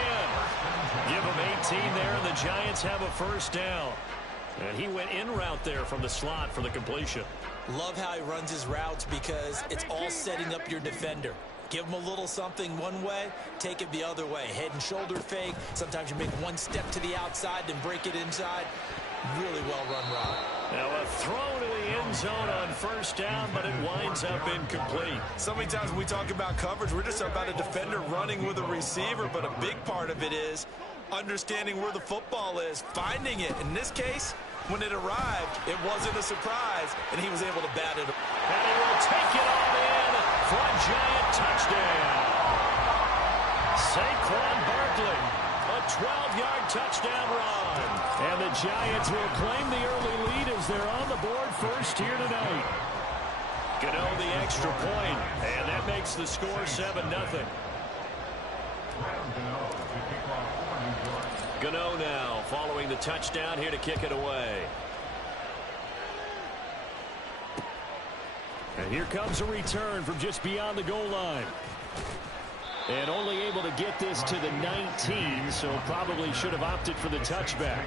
Give him 18 there, and the Giants have a first down. And he went in route there from the slot for the completion. Love how he runs his routes because it's all setting up your defender. Give him a little something one way, take it the other way. Head and shoulder fake. Sometimes you make one step to the outside, then break it inside. Really well-run route. Now a throw to the end zone on first down, but it winds up incomplete. So many times when we talk about coverage, we're just about a defender running with a receiver, but a big part of it is understanding where the football is, finding it. In this case, when it arrived, it wasn't a surprise, and he was able to bat it. And he will take it on in for a giant touchdown. Saquon Barkley, a 12-yard touchdown run. And the Giants will claim the early lead as they're on the board first here tonight. Gano the extra point, and that makes the score 7-0. Gano now following the touchdown here to kick it away. And here comes a return from just beyond the goal line. And only able to get this to the 19, so probably should have opted for the touchback.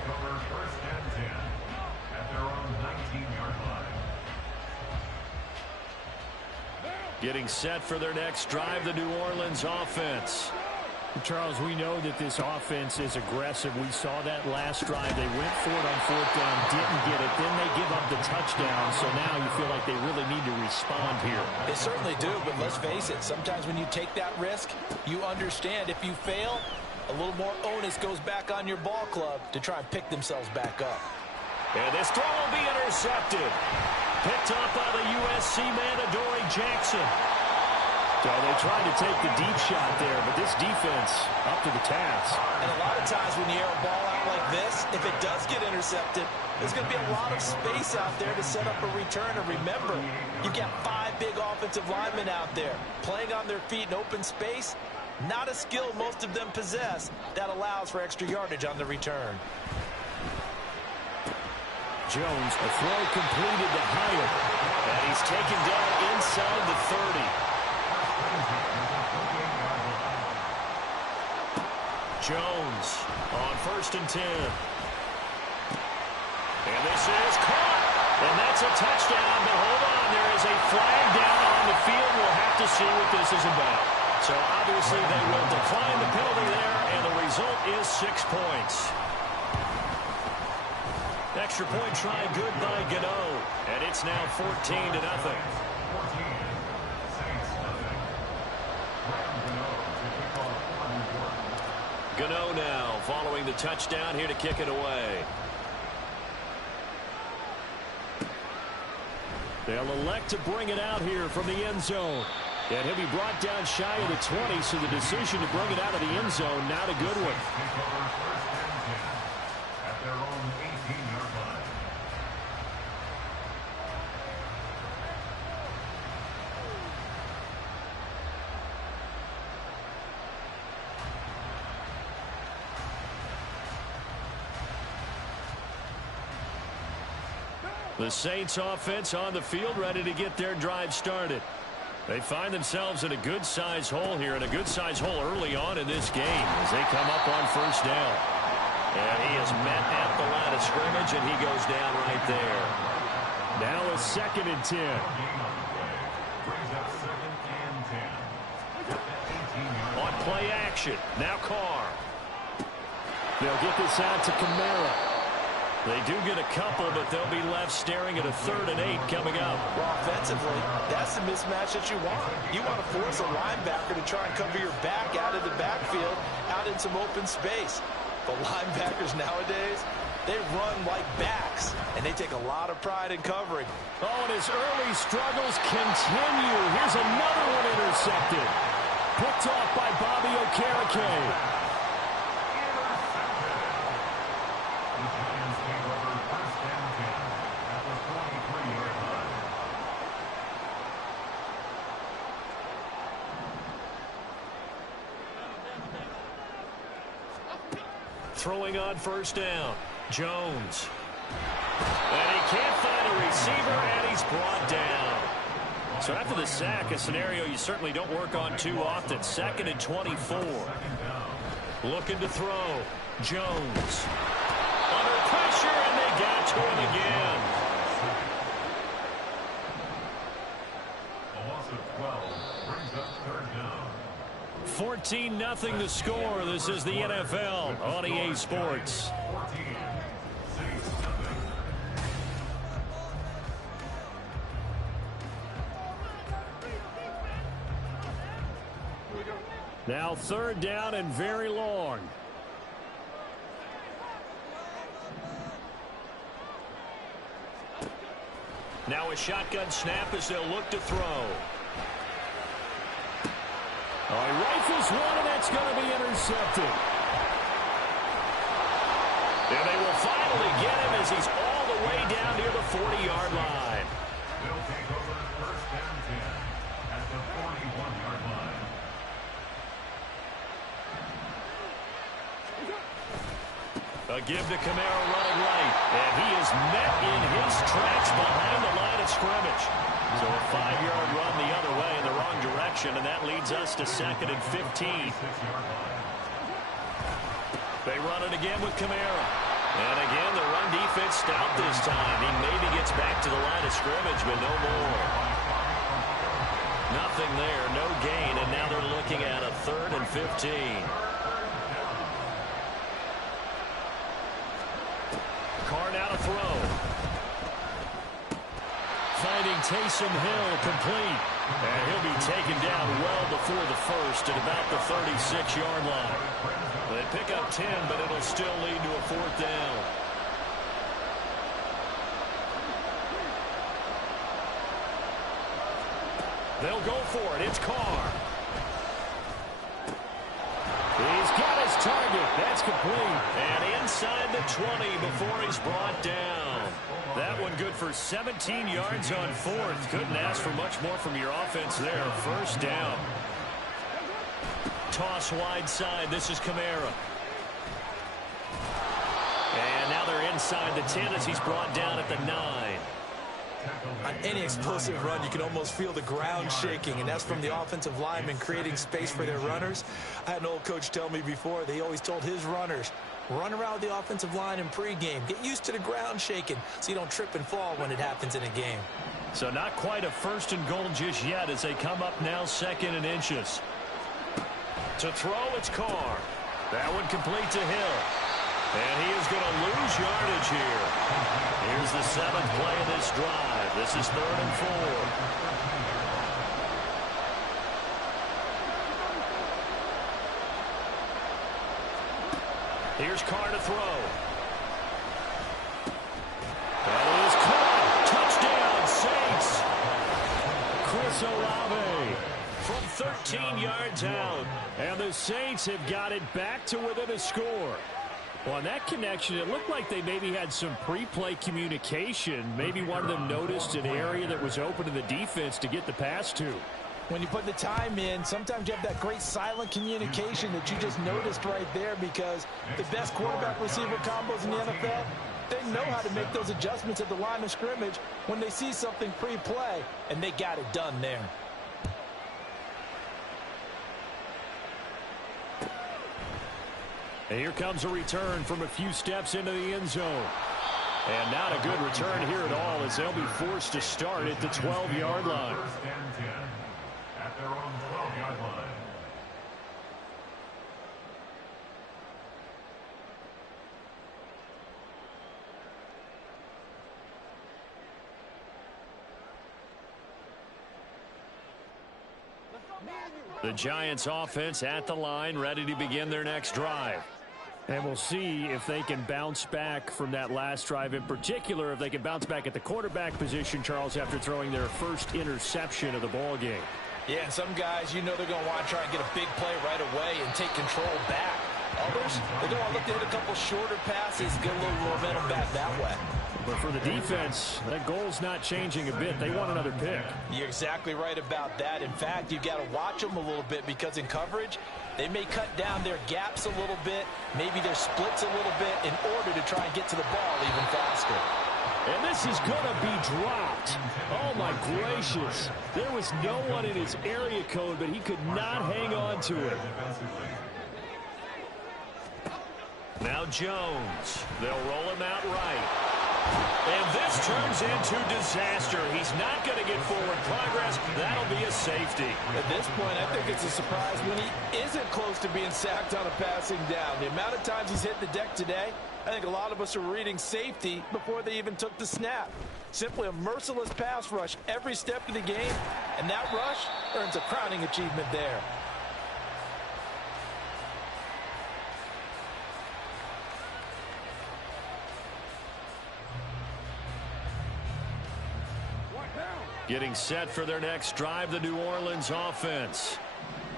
Getting set for their next drive, the New Orleans offense. Charles, we know that this offense is aggressive. We saw that last drive. They went for it on 4th down, didn't get it. Then they give up the touchdown. So now you feel like they really need to respond here. They certainly do, but let's face it. Sometimes when you take that risk, you understand if you fail, a little more onus goes back on your ball club to try and pick themselves back up. And this throw will be intercepted. Picked up by the USC man, Adoree Jackson. So they tried to take the deep shot there, but this defense up to the task. And a lot of times when you air a ball out like this, if it does get intercepted, there's going to be a lot of space out there to set up a return. And remember, you've got 5 big offensive linemen out there playing on their feet in open space. Not a skill most of them possess that allows for extra yardage on the return. Jones, a throw completed to Hyatt. And he's taken down inside the 30. Jones on 1st and 10. And this is caught. And that's a touchdown, but hold on. There is a flag down on the field. We'll have to see what this is about. So obviously they will decline the penalty there, and the result is 6 points. Extra point try good by Gano, and it's now 14-0. Gano now following the touchdown here to kick it away. They'll elect to bring it out here from the end zone. And he'll be brought down shy of the 20, so the decision to bring it out of the end zone, not a good one. At their own 18-yard line. The Saints offense on the field, ready to get their drive started. They find themselves in a good-sized hole here, and a good-sized hole early on in this game as they come up on 1st down. And he is met at the line of scrimmage, and he goes down right there. Now a 2nd and 10. Brings up 2nd and 10. On play action, now Carr. They'll get this out to Kamara. They do get a couple, but they'll be left staring at a 3rd and 8 coming up. Well, offensively, that's the mismatch that you want. You want to force a linebacker to try and cover your back out of the backfield, out in some open space. The linebackers nowadays, they run like backs, and they take a lot of pride in covering. Oh, and his early struggles continue. Here's another one intercepted. Picked off by Bobby Okereke. Throwing on 1st down, Jones. And he can't find a receiver, and he's brought down. So after the sack, a scenario you certainly don't work on too often. 2nd and 24. Looking to throw. Jones. Under pressure, and they got to him again. A loss of 12 brings up 3rd down. 14-0 the score. This is the NFL on EA Sports. 14. Saints Now 3rd down and very long. Now a shotgun snap as they'll look to throw. Oh, he rifles one, and that's going to be intercepted. And they will finally get him as he's all the way down near the 40-yard line. They'll take over 1st and 10 at the 41-yard line. A give to Kamara running right. And he is met in his tracks behind the line of scrimmage. So a 5-yard run the other way in the wrong direction, and that leads us to 2nd and 15. They run it again with Kamara. And again, the run defense stout this time. He maybe gets back to the line of scrimmage, but no more. Nothing there, no gain, and now they're looking at a 3rd and 15. Carr now to throw. Finding Taysom Hill complete. And he'll be taken down well before the 1st at about the 36-yard line. They pick up 10, but it'll still lead to a 4th down. They'll go for it. It's Carr. He's got his target. That's complete. And inside the 20 before he's brought down. That one good for 17 yards on 4th. Couldn't ask for much more from your offense there. 1st down. Toss wide side. This is Kamara. And now they're inside the 10 as he's brought down at the 9. On any explosive run, you can almost feel the ground shaking, and that's from the offensive linemen creating space for their runners. I had an old coach tell me before, they always told his runners, run around with the offensive line in pregame. Get used to the ground shaking so you don't trip and fall when it happens in a game. So not quite a 1st and goal just yet as they come up now 2nd and inches. To throw, it's Carr. That one complete to Hill. And he is going to lose yardage here. Here's the 7th play of this drive. This is 3rd and 4. Here's Carr to throw. That is caught. Touchdown, Saints. Chris Olave from 13 yards out. And the Saints have got it back to within a score. Well, on that connection, it looked like they maybe had some pre-play communication. Maybe one of them noticed an area that was open to the defense to get the pass to. When you put the time in, sometimes you have that great silent communication that you just noticed right there, because the best quarterback-receiver combos in the NFL, they know how to make those adjustments at the line of scrimmage when they see something pre-play, and they got it done there. And here comes a return from a few steps into the end zone. And not a good return here at all, as they'll be forced to start at the 12-yard line. 1st and 10 at their own 12-yard line. The Giants offense at the line, ready to begin their next drive. And we'll see if they can bounce back from that last drive, in particular if they can bounce back at the quarterback position, Charles, after throwing their first interception of the ball game. Yeah, and some guys, you know they're going to want to try and get a big play right away and take control back. Others, they're going to look to hit a couple shorter passes, get a little momentum back that way. But for the defense, that goal's not changing a bit. They want another pick. You're exactly right about that. In fact, you've got to watch them a little bit, because in coverage, they may cut down their gaps a little bit, maybe their splits a little bit, in order to try and get to the ball even faster. And this is going to be dropped. Oh, my gracious. There was no one in his area code, but he could not hang on to it. Now Jones. They'll roll him out right. And this turns into disaster. He's not going to get forward progress. That'll be a safety. At this point, I think it's a surprise when he isn't close to being sacked on a passing down. The amount of times he's hit the deck today, I think a lot of us are reading safety before they even took the snap. Simply a merciless pass rush every step of the game, and that rush earns a crowning achievement there. Getting set for their next drive, the New Orleans offense.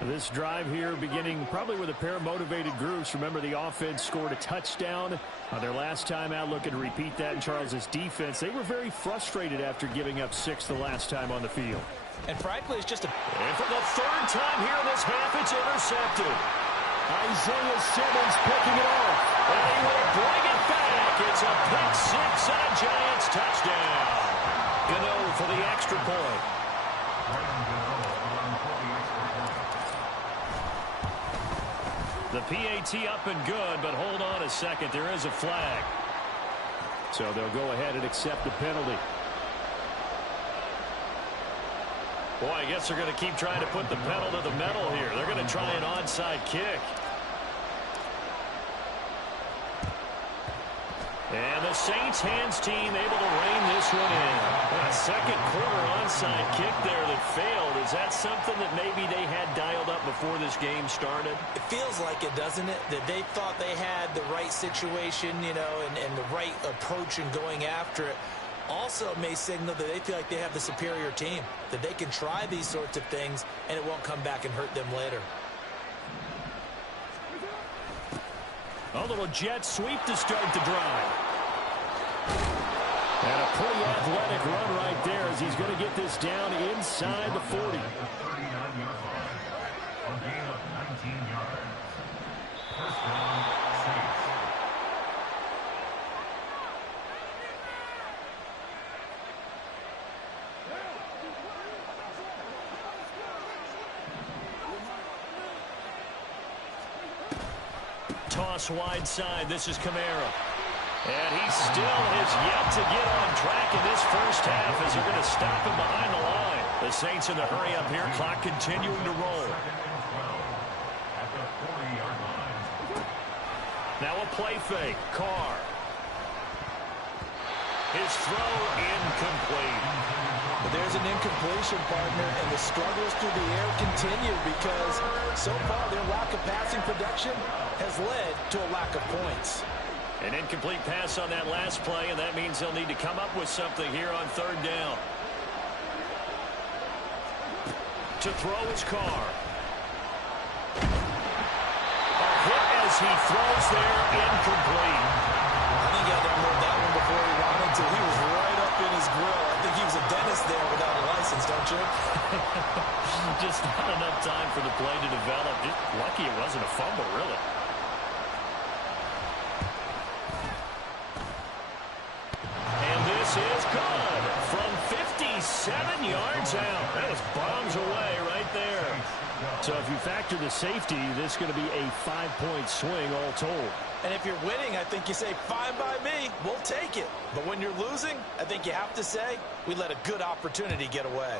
This drive here beginning probably with a pair of motivated groups. Remember, the offense scored a touchdown on their last time out, looking to repeat that in Charles's defense. They were very frustrated after giving up 6 the last time on the field. And frankly, it's just a... And for the 3rd time here in this half, it's intercepted. Isaiah Simmons picking it off. And he will bring it back. It's a pick 6 on Giants touchdown. Gano for the extra point. The PAT up and good, but hold on a second. There is a flag. So they'll go ahead and accept the penalty. Boy, I guess they're going to keep trying to put the pedal to the metal here. They're going to try an onside kick. And the Saints hands team able to rein this one in. A second quarter onside kick there that failed. Is that something that maybe they had dialed up before this game started? It feels like it, doesn't it? That they thought they had the right situation, you know, and the right approach in going after it. Also may signal that they feel like they have the superior team, that they can try these sorts of things and it won't come back and hurt them later. A little jet sweep to start the drive. And a pretty athletic run right there as he's going to get this down inside the 40. toss wide side. This is Kamara. And he still has yet to get on track in this first half as they're going to stop him behind the line. The Saints in the hurry up here. Clock continuing to roll. Now a play fake. Carr. His throw incomplete. But there's an incompletion, partner, and the struggles through the air continue because so far their lack of passing production has led to a lack of points. An incomplete pass on that last play, and that means they'll need to come up with something here on third down. To throw is Carr. A hit as he throws there, incomplete. I think he had to unload that one before he wanted to. He was right up in his grill. I think he was a dentist there without a license, don't you? Just not enough time for the play to develop. Just lucky it wasn't a fumble, really. And this is good from 57 yards out. That was bombs away right there. So if you factor the safety, this is going to be a 5-point swing all told. And if you're winning, I think you say, fine by me, we'll take it. But when you're losing, I think you have to say, we let a good opportunity get away.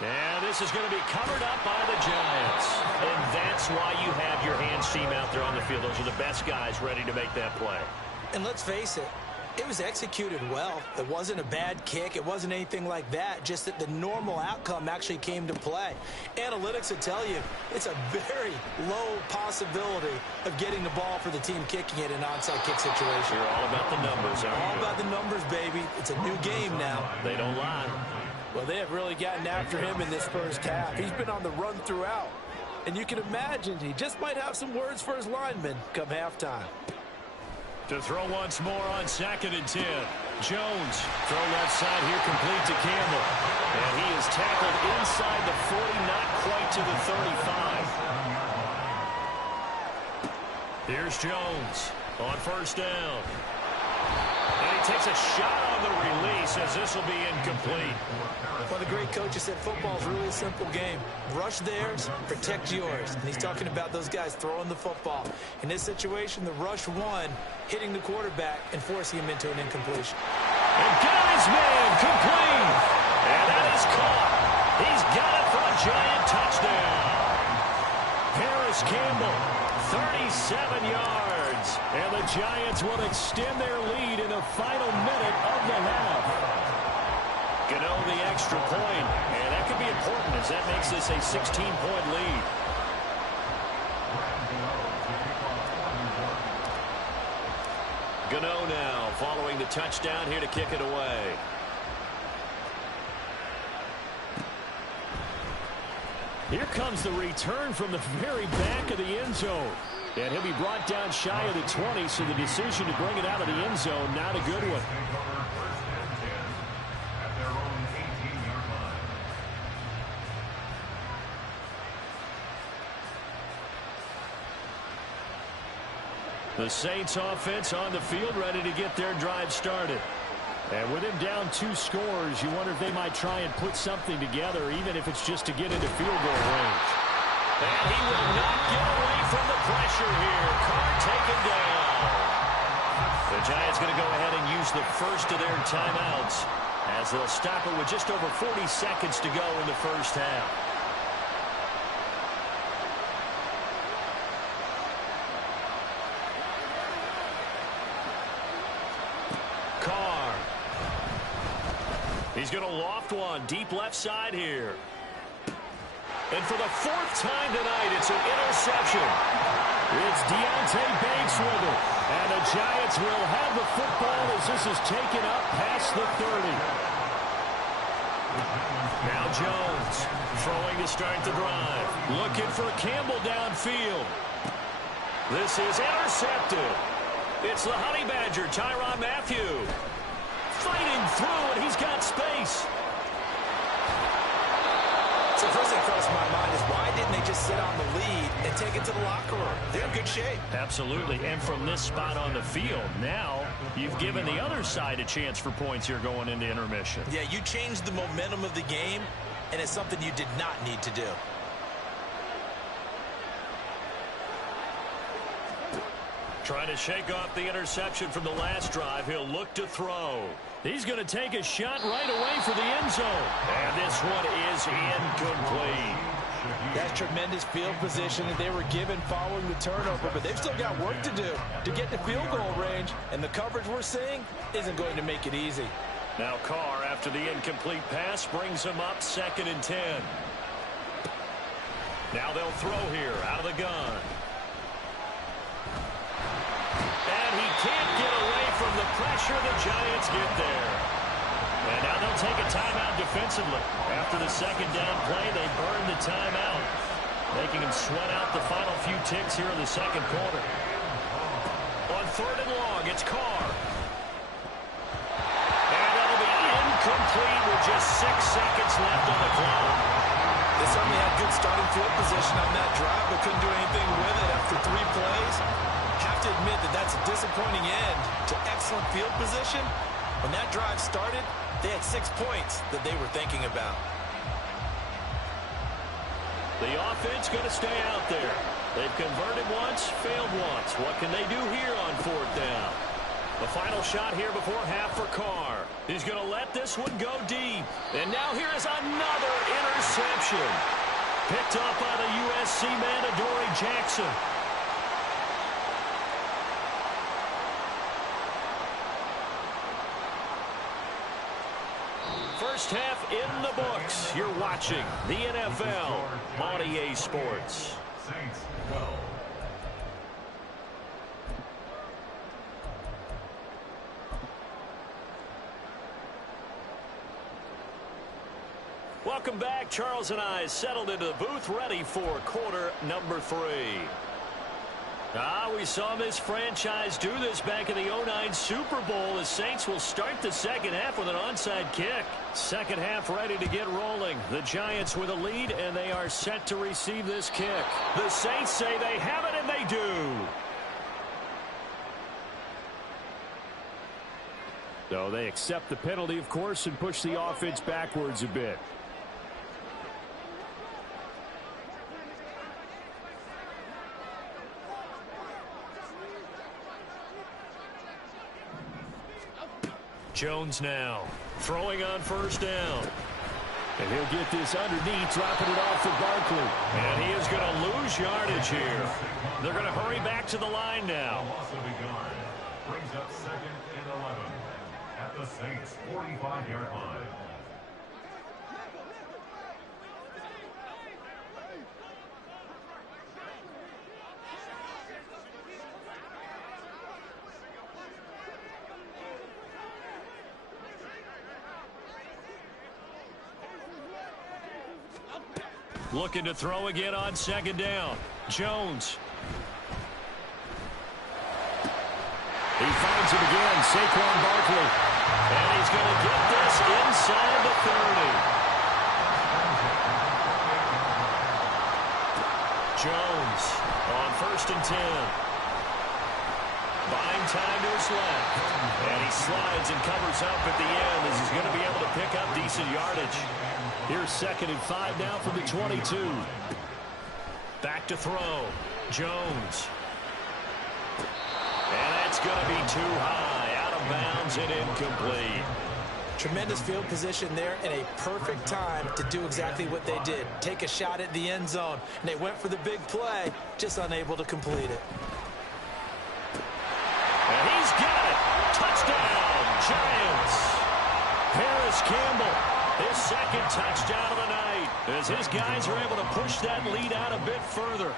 And this is going to be covered up by the Giants. And that's why you have your hands team out there on the field. Those are the best guys ready to make that play. And let's face it, it was executed well. It wasn't a bad kick. It wasn't anything like that. Just that the normal outcome actually came to play. Analytics will tell you it's a very low possibility of getting the ball for the team kicking it in an onside kick situation. You're all about the numbers, aren't you? All about the numbers, baby. It's a new game now. They don't lie. Well, they have really gotten after him in this first half. He's been on the run throughout. And you can imagine he just might have some words for his linemen come halftime. To throw once more on 2nd and 10. Jones, throw left side here, complete to Campbell. And he is tackled inside the 40, not quite to the 35. Here's Jones on first down. And he takes a shot on the release as this will be incomplete. Well, the great coach has said football is really a simple game. Rush theirs, protect yours. And he's talking about those guys throwing the football. In this situation, the rush won, hitting the quarterback and forcing him into an incompletion. And got his man complete. And that is caught. He's got it for a giant touchdown. Harris Campbell, 37 yards. And the Giants will extend their lead in the final minute of the half. Gano the extra point, and that could be important as that makes this a 16-point lead. Gano now following the touchdown here to kick it away. Here comes the return from the very back of the end zone. And he'll be brought down shy of the 20, so the decision to bring it out of the end zone, not a good one. The Saints offense on the field ready to get their drive started. And with him down 2 scores, you wonder if they might try and put something together, even if it's just to get into field goal range. And he will not get away from the pressure here. Carr taken down. The Giants going to go ahead and use the first of their timeouts as they'll stop it with just over 40 seconds to go in the first half. Carr. He's going to loft one deep left side here. And for the 4th time tonight, it's an interception. It's Deontay Banks with it. And the Giants will have the football as this is taken up past the 30. Now Jones throwing to start the drive. Looking for Campbell downfield. This is intercepted. It's the Honey Badger, Tyrann Mathieu. Fighting through, and he's got space. So first thing crossed my mind is why didn't they just sit on the lead and take it to the locker room? They're in good shape. Absolutely, and from this spot on the field, now you've given the other side a chance for points here going into intermission. Yeah, you changed the momentum of the game, and it's something you did not need to do. Trying to shake off the interception from the last drive. He'll look to throw. He's going to take a shot right away for the end zone. And this one is incomplete. That's tremendous field position that they were given following the turnover, but they've still got work to do to get to field goal range, and the coverage we're seeing isn't going to make it easy. Now Carr, after the incomplete pass, brings him up 2nd and 10. Now they'll throw here out of the gun. And he can't get away from the pressure. The Giants get there. And now they'll take a timeout defensively. After the 2nd down play, they burn the timeout, making him sweat out the final few ticks here in the 2nd quarter. On 3rd and long, it's Carr. And that'll be incomplete with just 6 seconds left on the clock. They certainly had good starting field position on that drive, but couldn't do anything with it after 3 plays. Have to admit that that's a disappointing end to excellent field position. When that drive started, they had 6 points that they were thinking about. The offense going to stay out there. They've converted once, failed once. What can they do here on 4th down? The final shot here before half for Carr. He's going to let this one go deep. And now here is another interception. Picked up by the USC man, Adoree Jackson. First half in the books. You're watching the NFL on EA Sports. Saints 12. Welcome back. Charles and I settled into the booth, ready for quarter number 3. We saw this franchise do this back in the 2009 Super Bowl. The Saints will start the 2nd half with an onside kick. 2nd half ready to get rolling. The Giants with a lead, and they are set to receive this kick. The Saints say they have it, and they do. So they accept the penalty, of course, and push the offense backwards a bit. Jones now throwing on 1st down. And he'll get this underneath, dropping it off for Barkley. And he is going to lose yardage here. They're going to hurry back to the line now. Loss of a yard brings up 2nd and 11 at the Saints' 45-yard line. Looking to throw again on 2nd down. Jones. He finds it again, Saquon Barkley. And he's going to get this inside the 30. Jones on 1st and 10. Buying time to his left. And he slides and covers up at the end as he's going to be able to pick up decent yardage. Here's 2nd and 5 now from the 22. Back to throw. Jones. And that's going to be too high. Out of bounds and incomplete. Tremendous field position there and a perfect time to do exactly what they did. Take a shot at the end zone. And they went for the big play, just unable to complete it. And he's got it. Touchdown, Giants. Harris Campbell, his 2nd touchdown of the night, as his guys are able to push that lead out a bit further.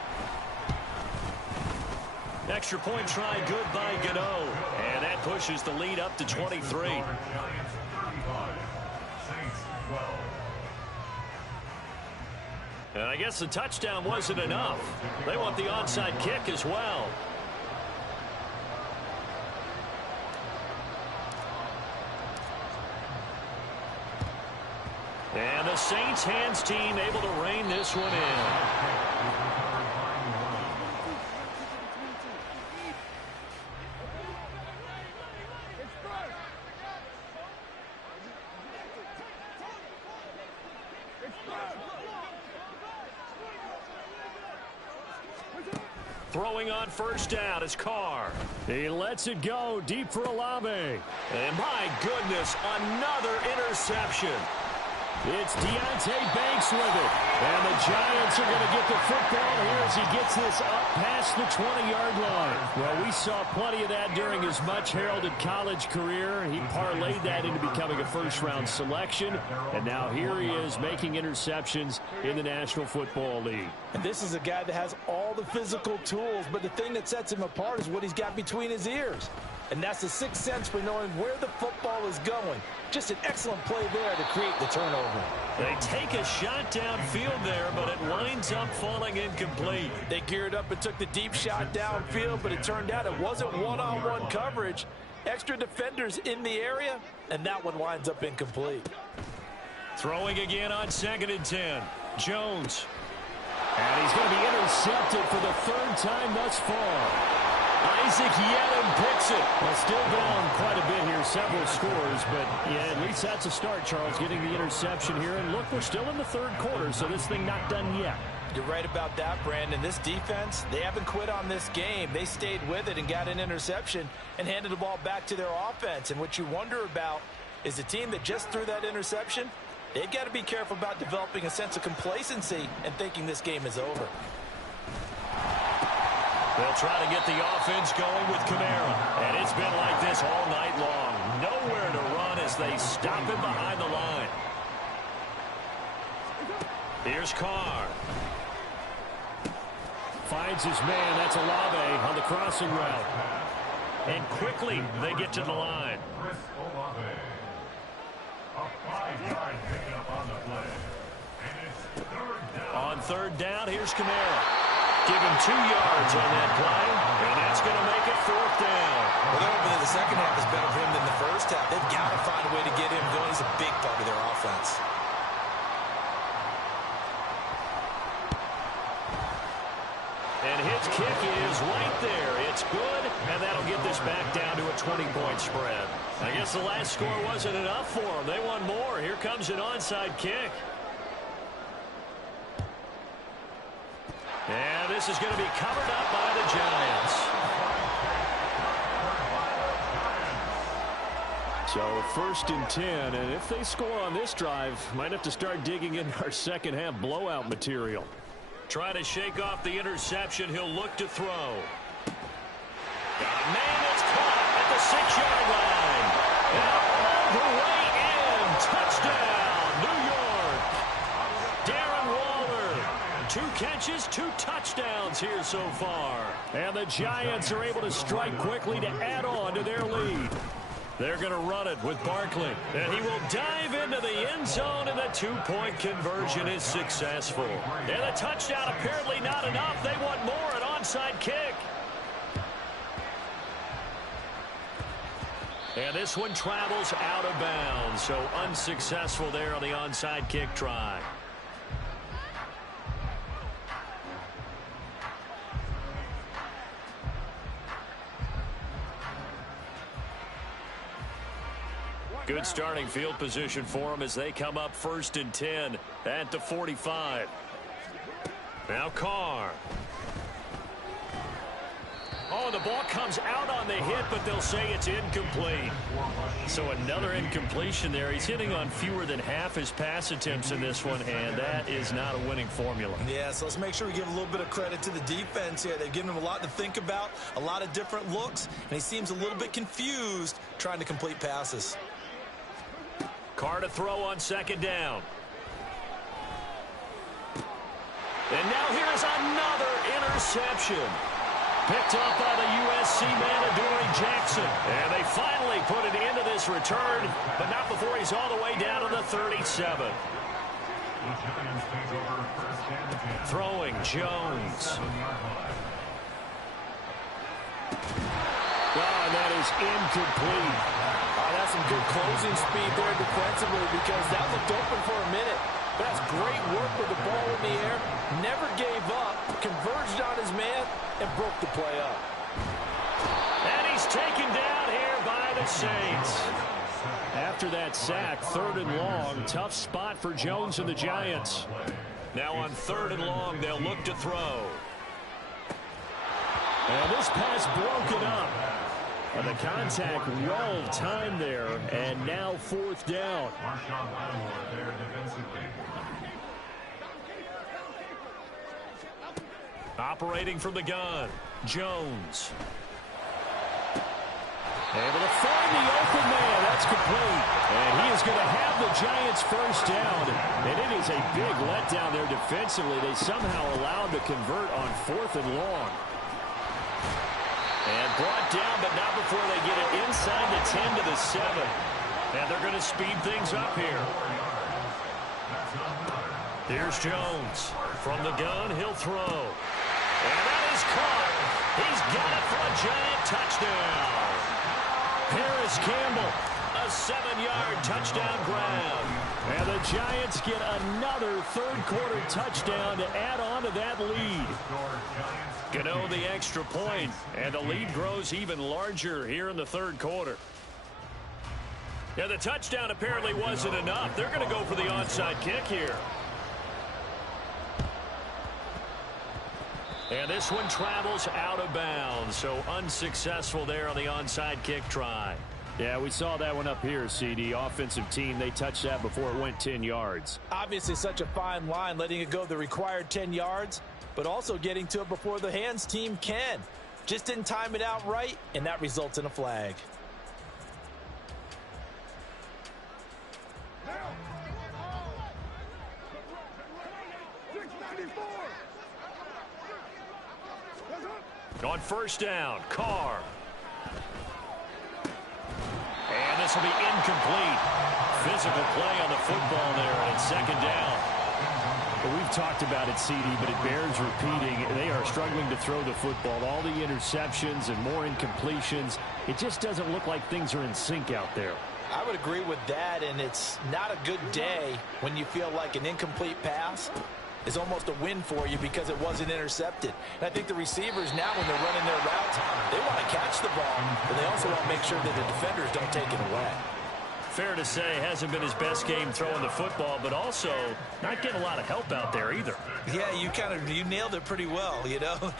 Extra point try good by Gano. And that pushes the lead up to 23. Giants 35, Saints 12. And I guess the touchdown wasn't enough. They want the onside kick as well. And the Saints hands team able to rein this one in. throwing on first down is Carr. He lets it go deep for Olave. And my goodness, another interception. It's Deontay Banks with it. And the Giants are going to get the football here as he gets this up past the 20-yard line. Well, we saw plenty of that during his much-heralded college career. He parlayed that into becoming a first-round selection. And now here he is making interceptions in the National Football League. And this is a guy that has all the physical tools, but the thing that sets him apart is what he's got between his ears. And that's the sixth sense for knowing where the football is going. Just an excellent play there to create the turnover. They take a shot downfield there, but it winds up falling incomplete. They geared up and took the deep shot downfield, but it turned out it wasn't one-on-one coverage. Extra defenders in the area, and that one winds up incomplete. Throwing again on 2nd and 10. Jones. And he's going to be intercepted for the third time thus far. Isaac Yedem picks it. Well, still down quite a bit here, several scores, but yeah, at least that's a start, Charles, getting the interception here. And look, we're still in the third quarter, so this thing not done yet. You're right about that, Brandon. This defense, they haven't quit on this game. They stayed with it and got an interception and handed the ball back to their offense. And what you wonder about is the team that just threw that interception, they've got to be careful about developing a sense of complacency and thinking this game is over. They'll try to get the offense going with Kamara. And it's been like this all night long. Nowhere to run as they stop him behind the line. Here's Carr. Finds his man. That's Olave on the crossing route. And quickly they get to the line. On third down, here's Kamara. Give him 2 yards on that play, and that's going to make it 4th down. Well, they're hoping that the second half is better for him than the first half. They've got to find a way to get him going. He's a big part of their offense. And his kick is right there. It's good, and that'll get this back down to a 20-point spread. I guess the last score wasn't enough for them. They want more. Here comes an onside kick. And this is going to be covered up by the Giants. So 1st and 10, and if they score on this drive, might have to start digging in our second half blowout material. Trying to shake off the interception. He'll look to throw. Got a man that's caught at the 6-yard line. And all the way in. Touchdown, New York. Darren Waller. 2 catches, 2 touchdowns here so far. And the Giants are able to strike quickly to add on to their lead. They're going to run it with Barkley. And he will dive into the end zone, and the 2-point conversion is successful. And the touchdown apparently not enough. They want more, an onside kick. And this one travels out of bounds, so unsuccessful there on the onside kick try. Good starting field position for them as they come up 1st and 10 at the 45. Now Carr. Oh, the ball comes out on the hit, but they'll say it's incomplete. So another incompletion there. He's hitting on fewer than half his pass attempts in this one, and that is not a winning formula. Yeah, so let's make sure we give a little bit of credit to the defense here. They've given him a lot to think about, a lot of different looks, and he seems a little bit confused trying to complete passes. Carr to throw on 2nd down. And now here's another interception. Picked up by the USC man, Adoree Jackson. And they finally put it into this return, but not before he's all the way down to the 37. Throwing Jones. Wow, that is incomplete. That's some good closing speed there defensively because that looked open for a minute. That's great work with the ball in the air. Never gave up, converged on his man, and broke the play up. And he's taken down here by the Saints. After that sack, 3rd and long, tough spot for Jones and the Giants. Now on 3rd and long, they'll look to throw. And this pass broken up. And the contact well timed there, and now 4th down. Operating from the gun, Jones. Able to find the open man. That's complete. And he is going to have the Giants first down. And it is a big letdown there defensively. They somehow allowed to convert on 4th and long. And brought down, but not before they get it inside the 10 to the 7. And they're going to speed things up here. Here's Jones. From the gun, he'll throw. And that is caught. He's got it for a Giant touchdown. Paris Campbell, a 7-yard touchdown grab. And the Giants get another third-quarter touchdown to add on to that lead. Gano the extra point, and the lead grows even larger here in the third quarter. Yeah, the touchdown apparently wasn't enough. They're going to go for the onside kick here. And this one travels out of bounds, so unsuccessful there on the onside kick try. Yeah, we saw that one up here, CD. Offensive team, they touched that before it went 10 yards. Obviously such a fine line, letting it go the required 10 yards, but also getting to it before the hands team can. Just didn't time it out right, and that results in a flag. On first down, Carr. And this will be incomplete. Physical play on the football there, and it's 2nd down. Well, we've talked about it, CD, but it bears repeating. They are struggling to throw the football. All the interceptions and more incompletions. It just doesn't look like things are in sync out there. I would agree with that, and it's not a good day when you feel like an incomplete pass is almost a win for you because it wasn't intercepted. And I think the receivers now, when they're running their routes, they want to catch the ball, but they also want to make sure that the defenders don't take it away. Fair to say, hasn't been his best game throwing the football, but also not getting a lot of help out there either. Yeah, you nailed it pretty well, you know.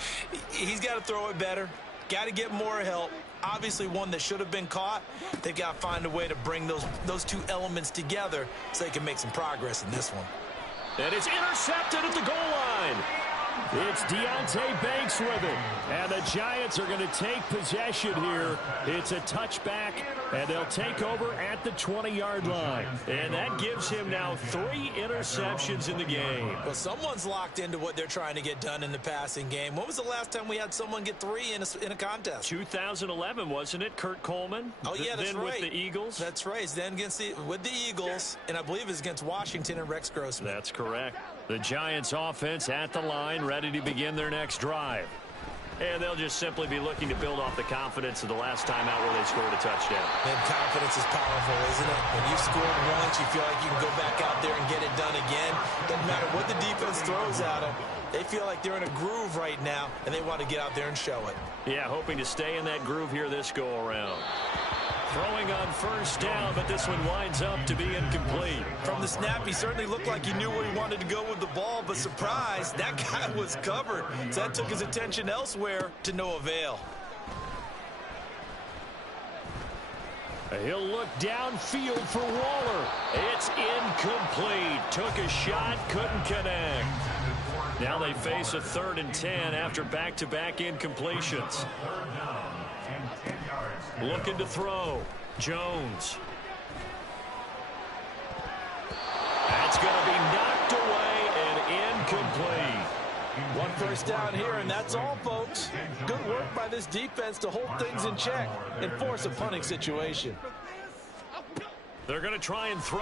He's got to throw it better, got to get more help. Obviously one that should have been caught. They've got to find a way to bring those two elements together so they can make some progress in this one. And it's intercepted at the goal line. It's Deonte Banks with it. And the Giants are going to take possession here. It's a touchback, and they'll take over at the 20-yard line. And that gives him now 3 interceptions in the game. Well, someone's locked into what they're trying to get done in the passing game. When was the last time we had someone get 3 in a contest? 2011, wasn't it? Kurt Coleman? Oh, yeah, that's then right. With the Eagles? That's right. Then with the Eagles, and I believe it's against Washington and Rex Grossman. That's correct. The Giants offense at the line, ready to begin their next drive. And they'll just simply be looking to build off the confidence of the last time out where they scored a touchdown. And confidence is powerful, isn't it? When you've scored once, you feel like you can go back out there and get it done again. Doesn't matter what the defense throws at them. They feel like they're in a groove right now, and they want to get out there and show it. Yeah, hoping to stay in that groove here this go-around. Throwing on first down, but this one winds up to be incomplete. From the snap, he certainly looked like he knew where he wanted to go with the ball, but surprise, that guy was covered. So that took his attention elsewhere to no avail. He'll look downfield for Waller. It's incomplete. Took a shot, couldn't connect. Now they face a 3rd and 10 after back-to-back incompletions. Looking to throw. Jones. That's going to be knocked away and incomplete. 1 first down here, and that's all, folks. Good work by this defense to hold things in check and force a punting situation. They're going to try and throw.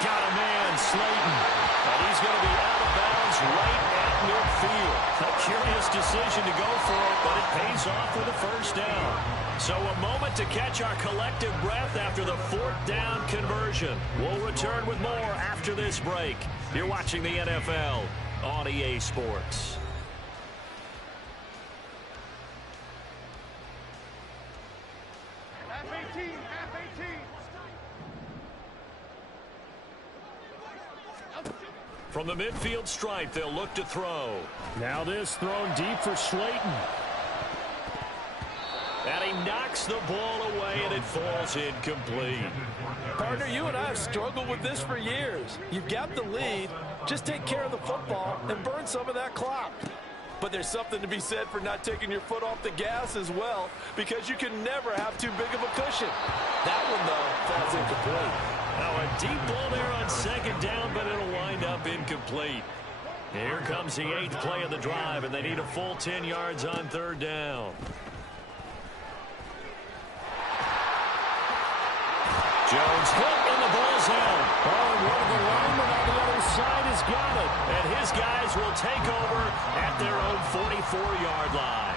Got a man, Slayton. And he's going to be out of bounds right at midfield. A curious decision to go for it, but it pays off with a first down. So a moment to catch our collective breath after the 4th down conversion. We'll return with more after this break. You're watching the NFL on EA Sports. From the midfield stripe, they'll look to throw. Now this thrown deep for Slayton. And he knocks the ball away, and it falls incomplete. Partner, you and I have struggled with this for years. You've got the lead. Just take care of the football and burn some of that clock. But there's something to be said for not taking your foot off the gas as well, because you can never have too big of a cushion. That one, though, falls incomplete. Now a deep ball there on second down, but it'll wind up incomplete. Here comes the 8th play of the drive, and they need a full 10 yards on third down. Jones hit, and the ball's out. Oh, and one of the linemen on the other side has got it. And his guys will take over at their own 44-yard line.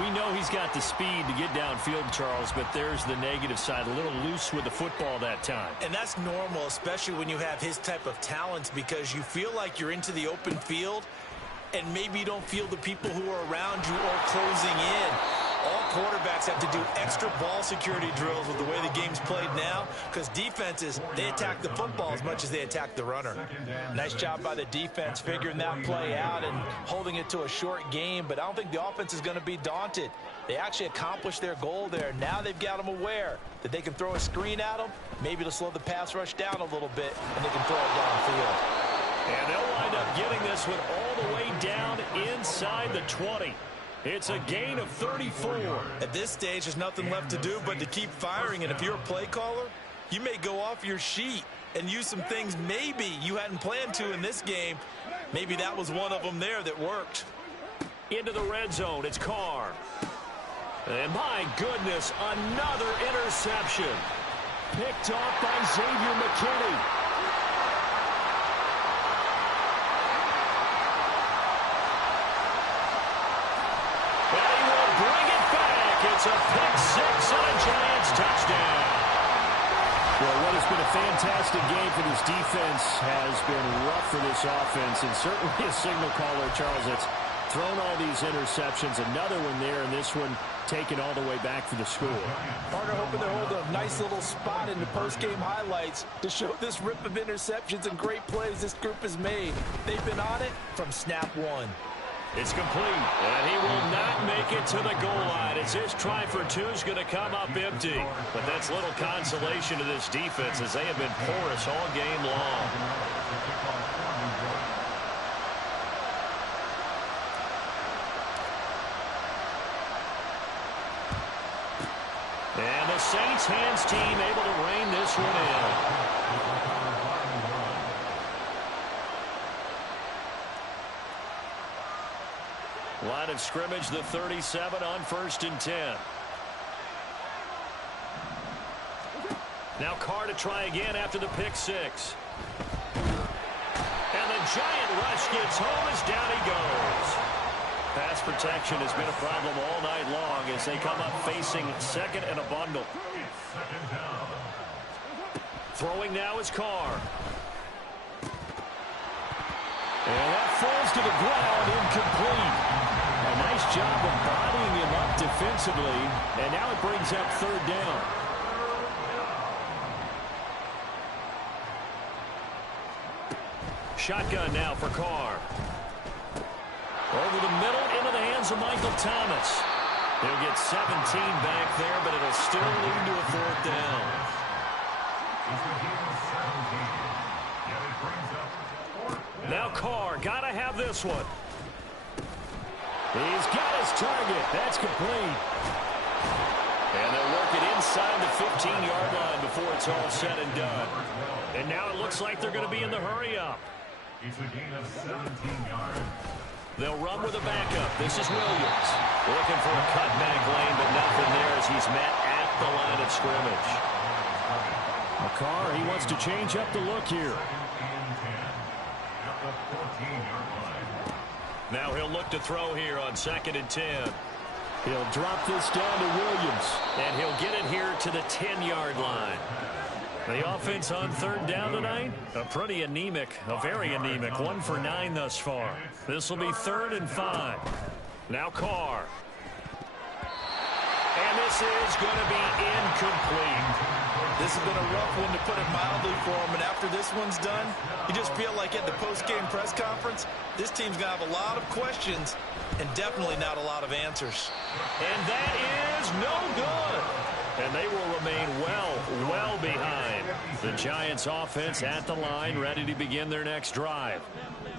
We know he's got the speed to get downfield, Charles, but there's the negative side. A little loose with the football that time. And that's normal, especially when you have his type of talents, because you feel like you're into the open field, and maybe you don't feel the people who are around you or closing in. All quarterbacks have to do extra ball security drills with the way the game's played now, because defenses, they attack the football as much as they attack the runner. Nice job by the defense figuring that play out and holding it to a short game, but I don't think the offense is going to be daunted. They actually accomplished their goal there. Now they've got them aware that they can throw a screen at them, maybe to slow the pass rush down a little bit, and they can throw it downfield. And they'll wind up getting this one all the way down inside the 20. It's a gain of 34. At this stage, there's nothing left to do but to keep firing. And if you're a play caller, you may go off your sheet and use some things maybe you hadn't planned to in this game. Maybe that was one of them there that worked. Into the red zone, it's Carr. And my goodness, another interception. Picked off by Xavier McKinney. It's a pick six and a Giants touchdown. Well, what has been a fantastic game for this defense has been rough for this offense, and certainly a signal caller, Charles, that's thrown all these interceptions. Another one there, and this one taken all the way back for the score. Partner hoping they're holding a nice little spot in the post-game highlights to show this rip of interceptions and great plays this group has made. They've been on it from snap one. It's complete, and he will not make it to the goal line as his try for two is going to come up empty. But that's little consolation to this defense as they have been porous all game long. And the Saints hands team able to rein this one in. Line of scrimmage, the 37 on 1st and 10. Now Carr to try again after the pick six. And the giant rush gets home as down he goes. Pass protection has been a problem all night long as they come up facing second and a bundle. Throwing now is Carr. And that falls to the ground, incomplete. A nice job of bodying him up defensively, and now it brings up third down. Shotgun now for Carr. Over the middle, into the hands of Michael Thomas. He'll get 17 back there, but it'll still lead to a fourth down. Now Carr, gotta have this one. He's got his target. That's complete. And they'll work it inside the 15-yard line before it's all said and done. And now it looks like they're going to be in the hurry-up. It's a gain of 17 yards. They'll run with a backup. This is Williams. Looking for a cutback lane, but nothing there as he's met at the line of scrimmage. Carr, he wants to change up the look here. Now he'll look to throw here on 2nd and 10. He'll drop this down to Williams. And he'll get it here to the 10-yard line. The offense on third down tonight, a pretty anemic, a very anemic, 1 for 9 thus far. This will be 3rd and 5. Now Carr. And this is going to be incomplete. This has been a rough one, to put it mildly, for him. And after this one's done, you just feel like at the post-game press conference, this team's going to have a lot of questions and definitely not a lot of answers. And that is no good. And they will remain well behind. The Giants offense at the line, ready to begin their next drive.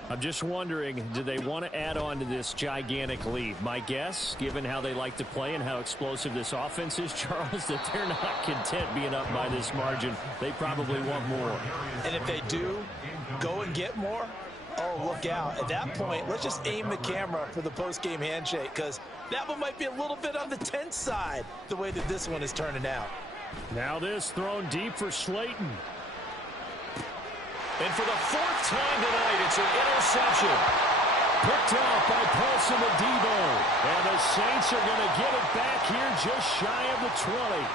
I'm just wondering, do they want to add on to this gigantic lead? My guess, given how they like to play and how explosive this offense is, Charles, that they're not content being up by this margin. They probably want more. And if they do go and get more, oh, look out. At that point, let's just aim the camera for the post-game handshake, because that one might be a little bit on the tense side, the way that this one is turning out. Now this thrown deep for Slayton. And for the fourth time tonight, it's an interception. Picked off by Paulson Adebo. And the Saints are going to get it back here just shy of the 20.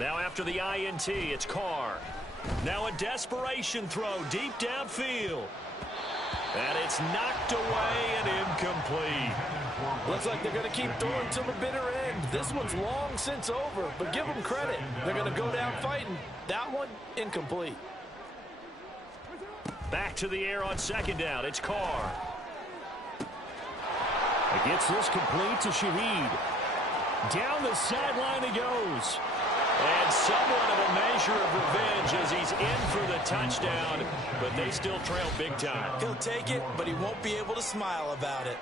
Now after the INT, it's Carr. Now a desperation throw deep downfield. And it's knocked away and incomplete. Looks like they're going to keep throwing till the bitter end. This one's long since over, but give them credit. They're going to go down fighting. That one, incomplete. Back to the air on second down. It's Carr. Gets this complete to Shaheed. Down the sideline he goes. And somewhat of a measure of revenge as he's in for the touchdown, but they still trail big time. He'll take it, but he won't be able to smile about it.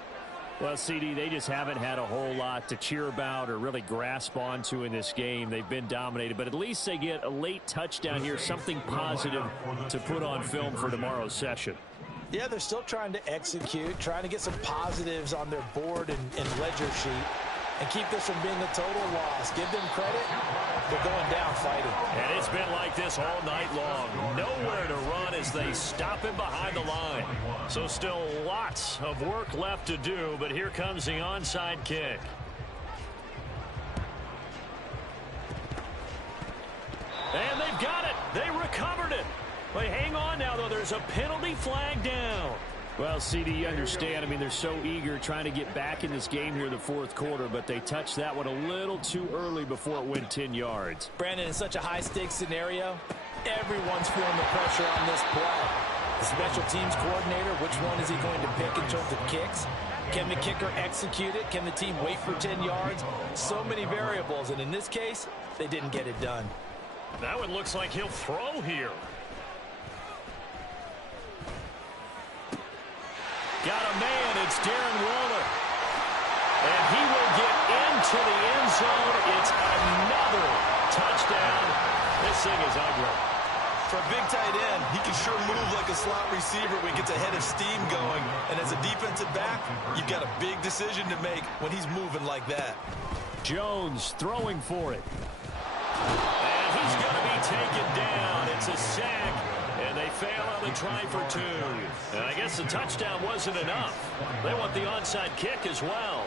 Well, CD, they just haven't had a whole lot to cheer about or really grasp onto in this game. They've been dominated, but at least they get a late touchdown here, something positive to put on film for tomorrow's session. Yeah, they're still trying to execute, trying to get some positives on their board and ledger sheet, and keep this from being a total loss. Give them credit. They're going down fighting. And it's been like this all night long. Nowhere to run as they stop him behind the line. So still lots of work left to do, but here comes the onside kick. And they've got it. They recovered it. But hang on now, though. There's a penalty flag down. Well, CD, you understand. I mean, they're so eager trying to get back in this game here in the fourth quarter, but they touched that one a little too early before it went 10 yards. Brandon, in such a high-stakes scenario, everyone's feeling the pressure on this play. The special teams coordinator, which one is he going to pick in terms of kicks? Can the kicker execute it? Can the team wait for 10 yards? So many variables, and in this case, they didn't get it done. That one looks like he'll throw here. Got a man, it's Darren Waller. And he will get into the end zone. It's another touchdown. This thing is ugly. For a big tight end, he can sure move like a slot receiver when he gets a head of steam going. And as a defensive back, you've got a big decision to make when he's moving like that. Jones throwing for it. And he's going to be taken down. It's a sack. And they fail on the try for two. And I guess the touchdown wasn't enough. They want the onside kick as well.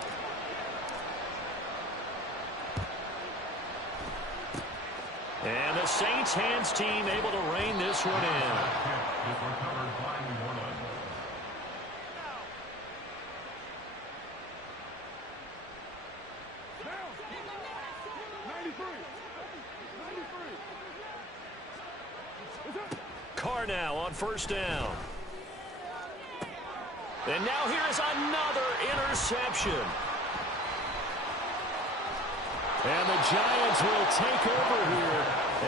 And the Saints hands team able to rein this one in. Carr now on first down. And now here is another interception. And the Giants will take over here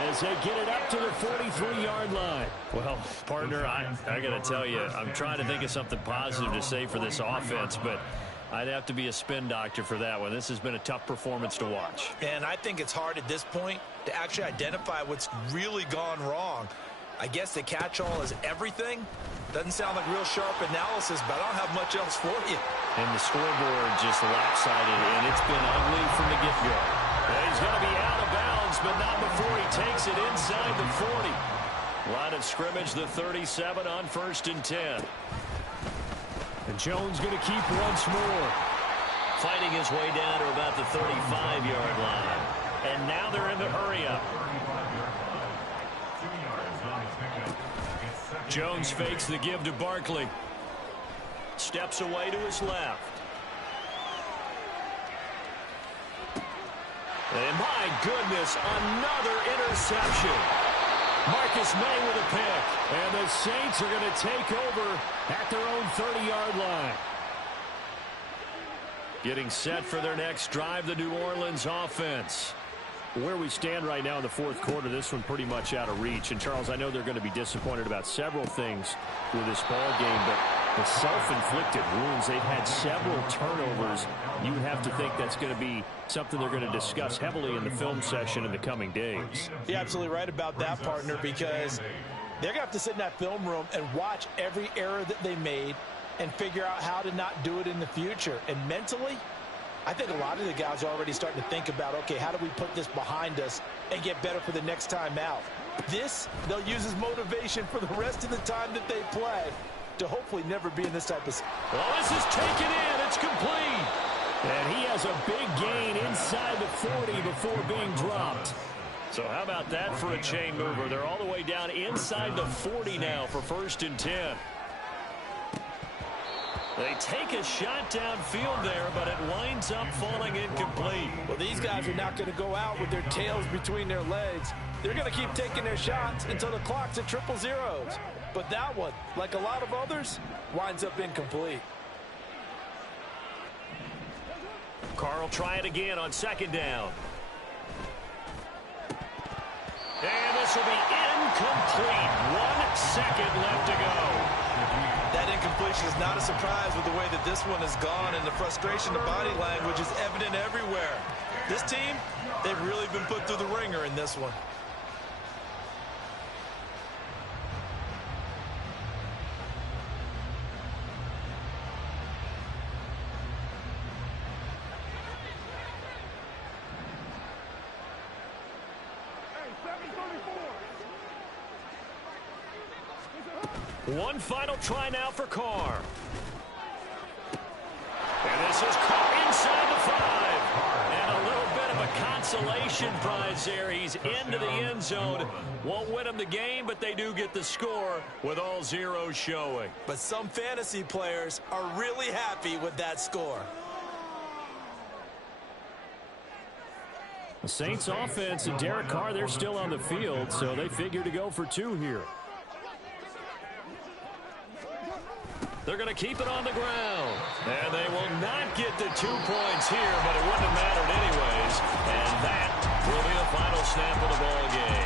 as they get it up to the 43-yard line. Well, partner, I got to tell you, I'm trying to think of something positive to say for this offense, but I'd have to be a spin doctor for that one. This has been a tough performance to watch. And I think it's hard at this point to actually identify what's really gone wrong. I guess the catch-all is everything. Doesn't sound like real sharp analysis, but I don't have much else for you. And the scoreboard just lopsided, and it's been ugly from the get-go. He's going to be out of bounds, but not before he takes it inside the 40. Line of scrimmage, the 37 on 1st and 10. And Jones going to keep once more. fighting his way down to about the 35-yard line. And now they're in the hurry-up. Jones fakes the give to Barkley. Steps away to his left. And my goodness, another interception. Marcus May with a pick. And the Saints are going to take over at their own 30-yard line. Getting set for their next drive, the New Orleans offense. Where we stand right now in the fourth quarter, this one pretty much out of reach. And, Charles, I know they're going to be disappointed about several things with this ball game, but the self-inflicted wounds, they've had several turnovers. You would have to think that's going to be something they're going to discuss heavily in the film session in the coming days. You're absolutely right about that, partner, because they're going to have to sit in that film room and watch every error that they made and figure out how to not do it in the future. And mentally, I think a lot of the guys are already starting to think about, okay, how do we put this behind us and get better for the next time out? This, they'll use as motivation for the rest of the time that they play to hopefully never be in this type of... Well, this is taken in. It's complete. And he has a big gain inside the 40 before being dropped. So how about that for a chain mover? They're all the way down inside the 40 now for 1st and 10. They take a shot downfield there, but it winds up falling incomplete. Well, these guys are not going to go out with their tails between their legs. They're going to keep taking their shots until the clock's at 0-0s. But that one, like a lot of others, winds up incomplete. Carr try it again on 2nd down. And this will be incomplete. 1 second left to go. That incompletion is not a surprise with the way that this one has gone, and the frustration, the body language is evident everywhere. This team, they've really been put through the ringer in this one. One final try now for Carr. And this is Carr inside the 5. And a little bit of a consolation prize there. He's into the end zone. Won't win them the game, but they do get the score with all zeros showing. But some fantasy players are really happy with that score. The Saints offense and Derek Carr, they're still on the field, so they figure to go for 2 here. They're going to keep it on the ground. And they will not get the 2 points here, but it wouldn't have mattered anyways. And that will be the final snap of the ball game.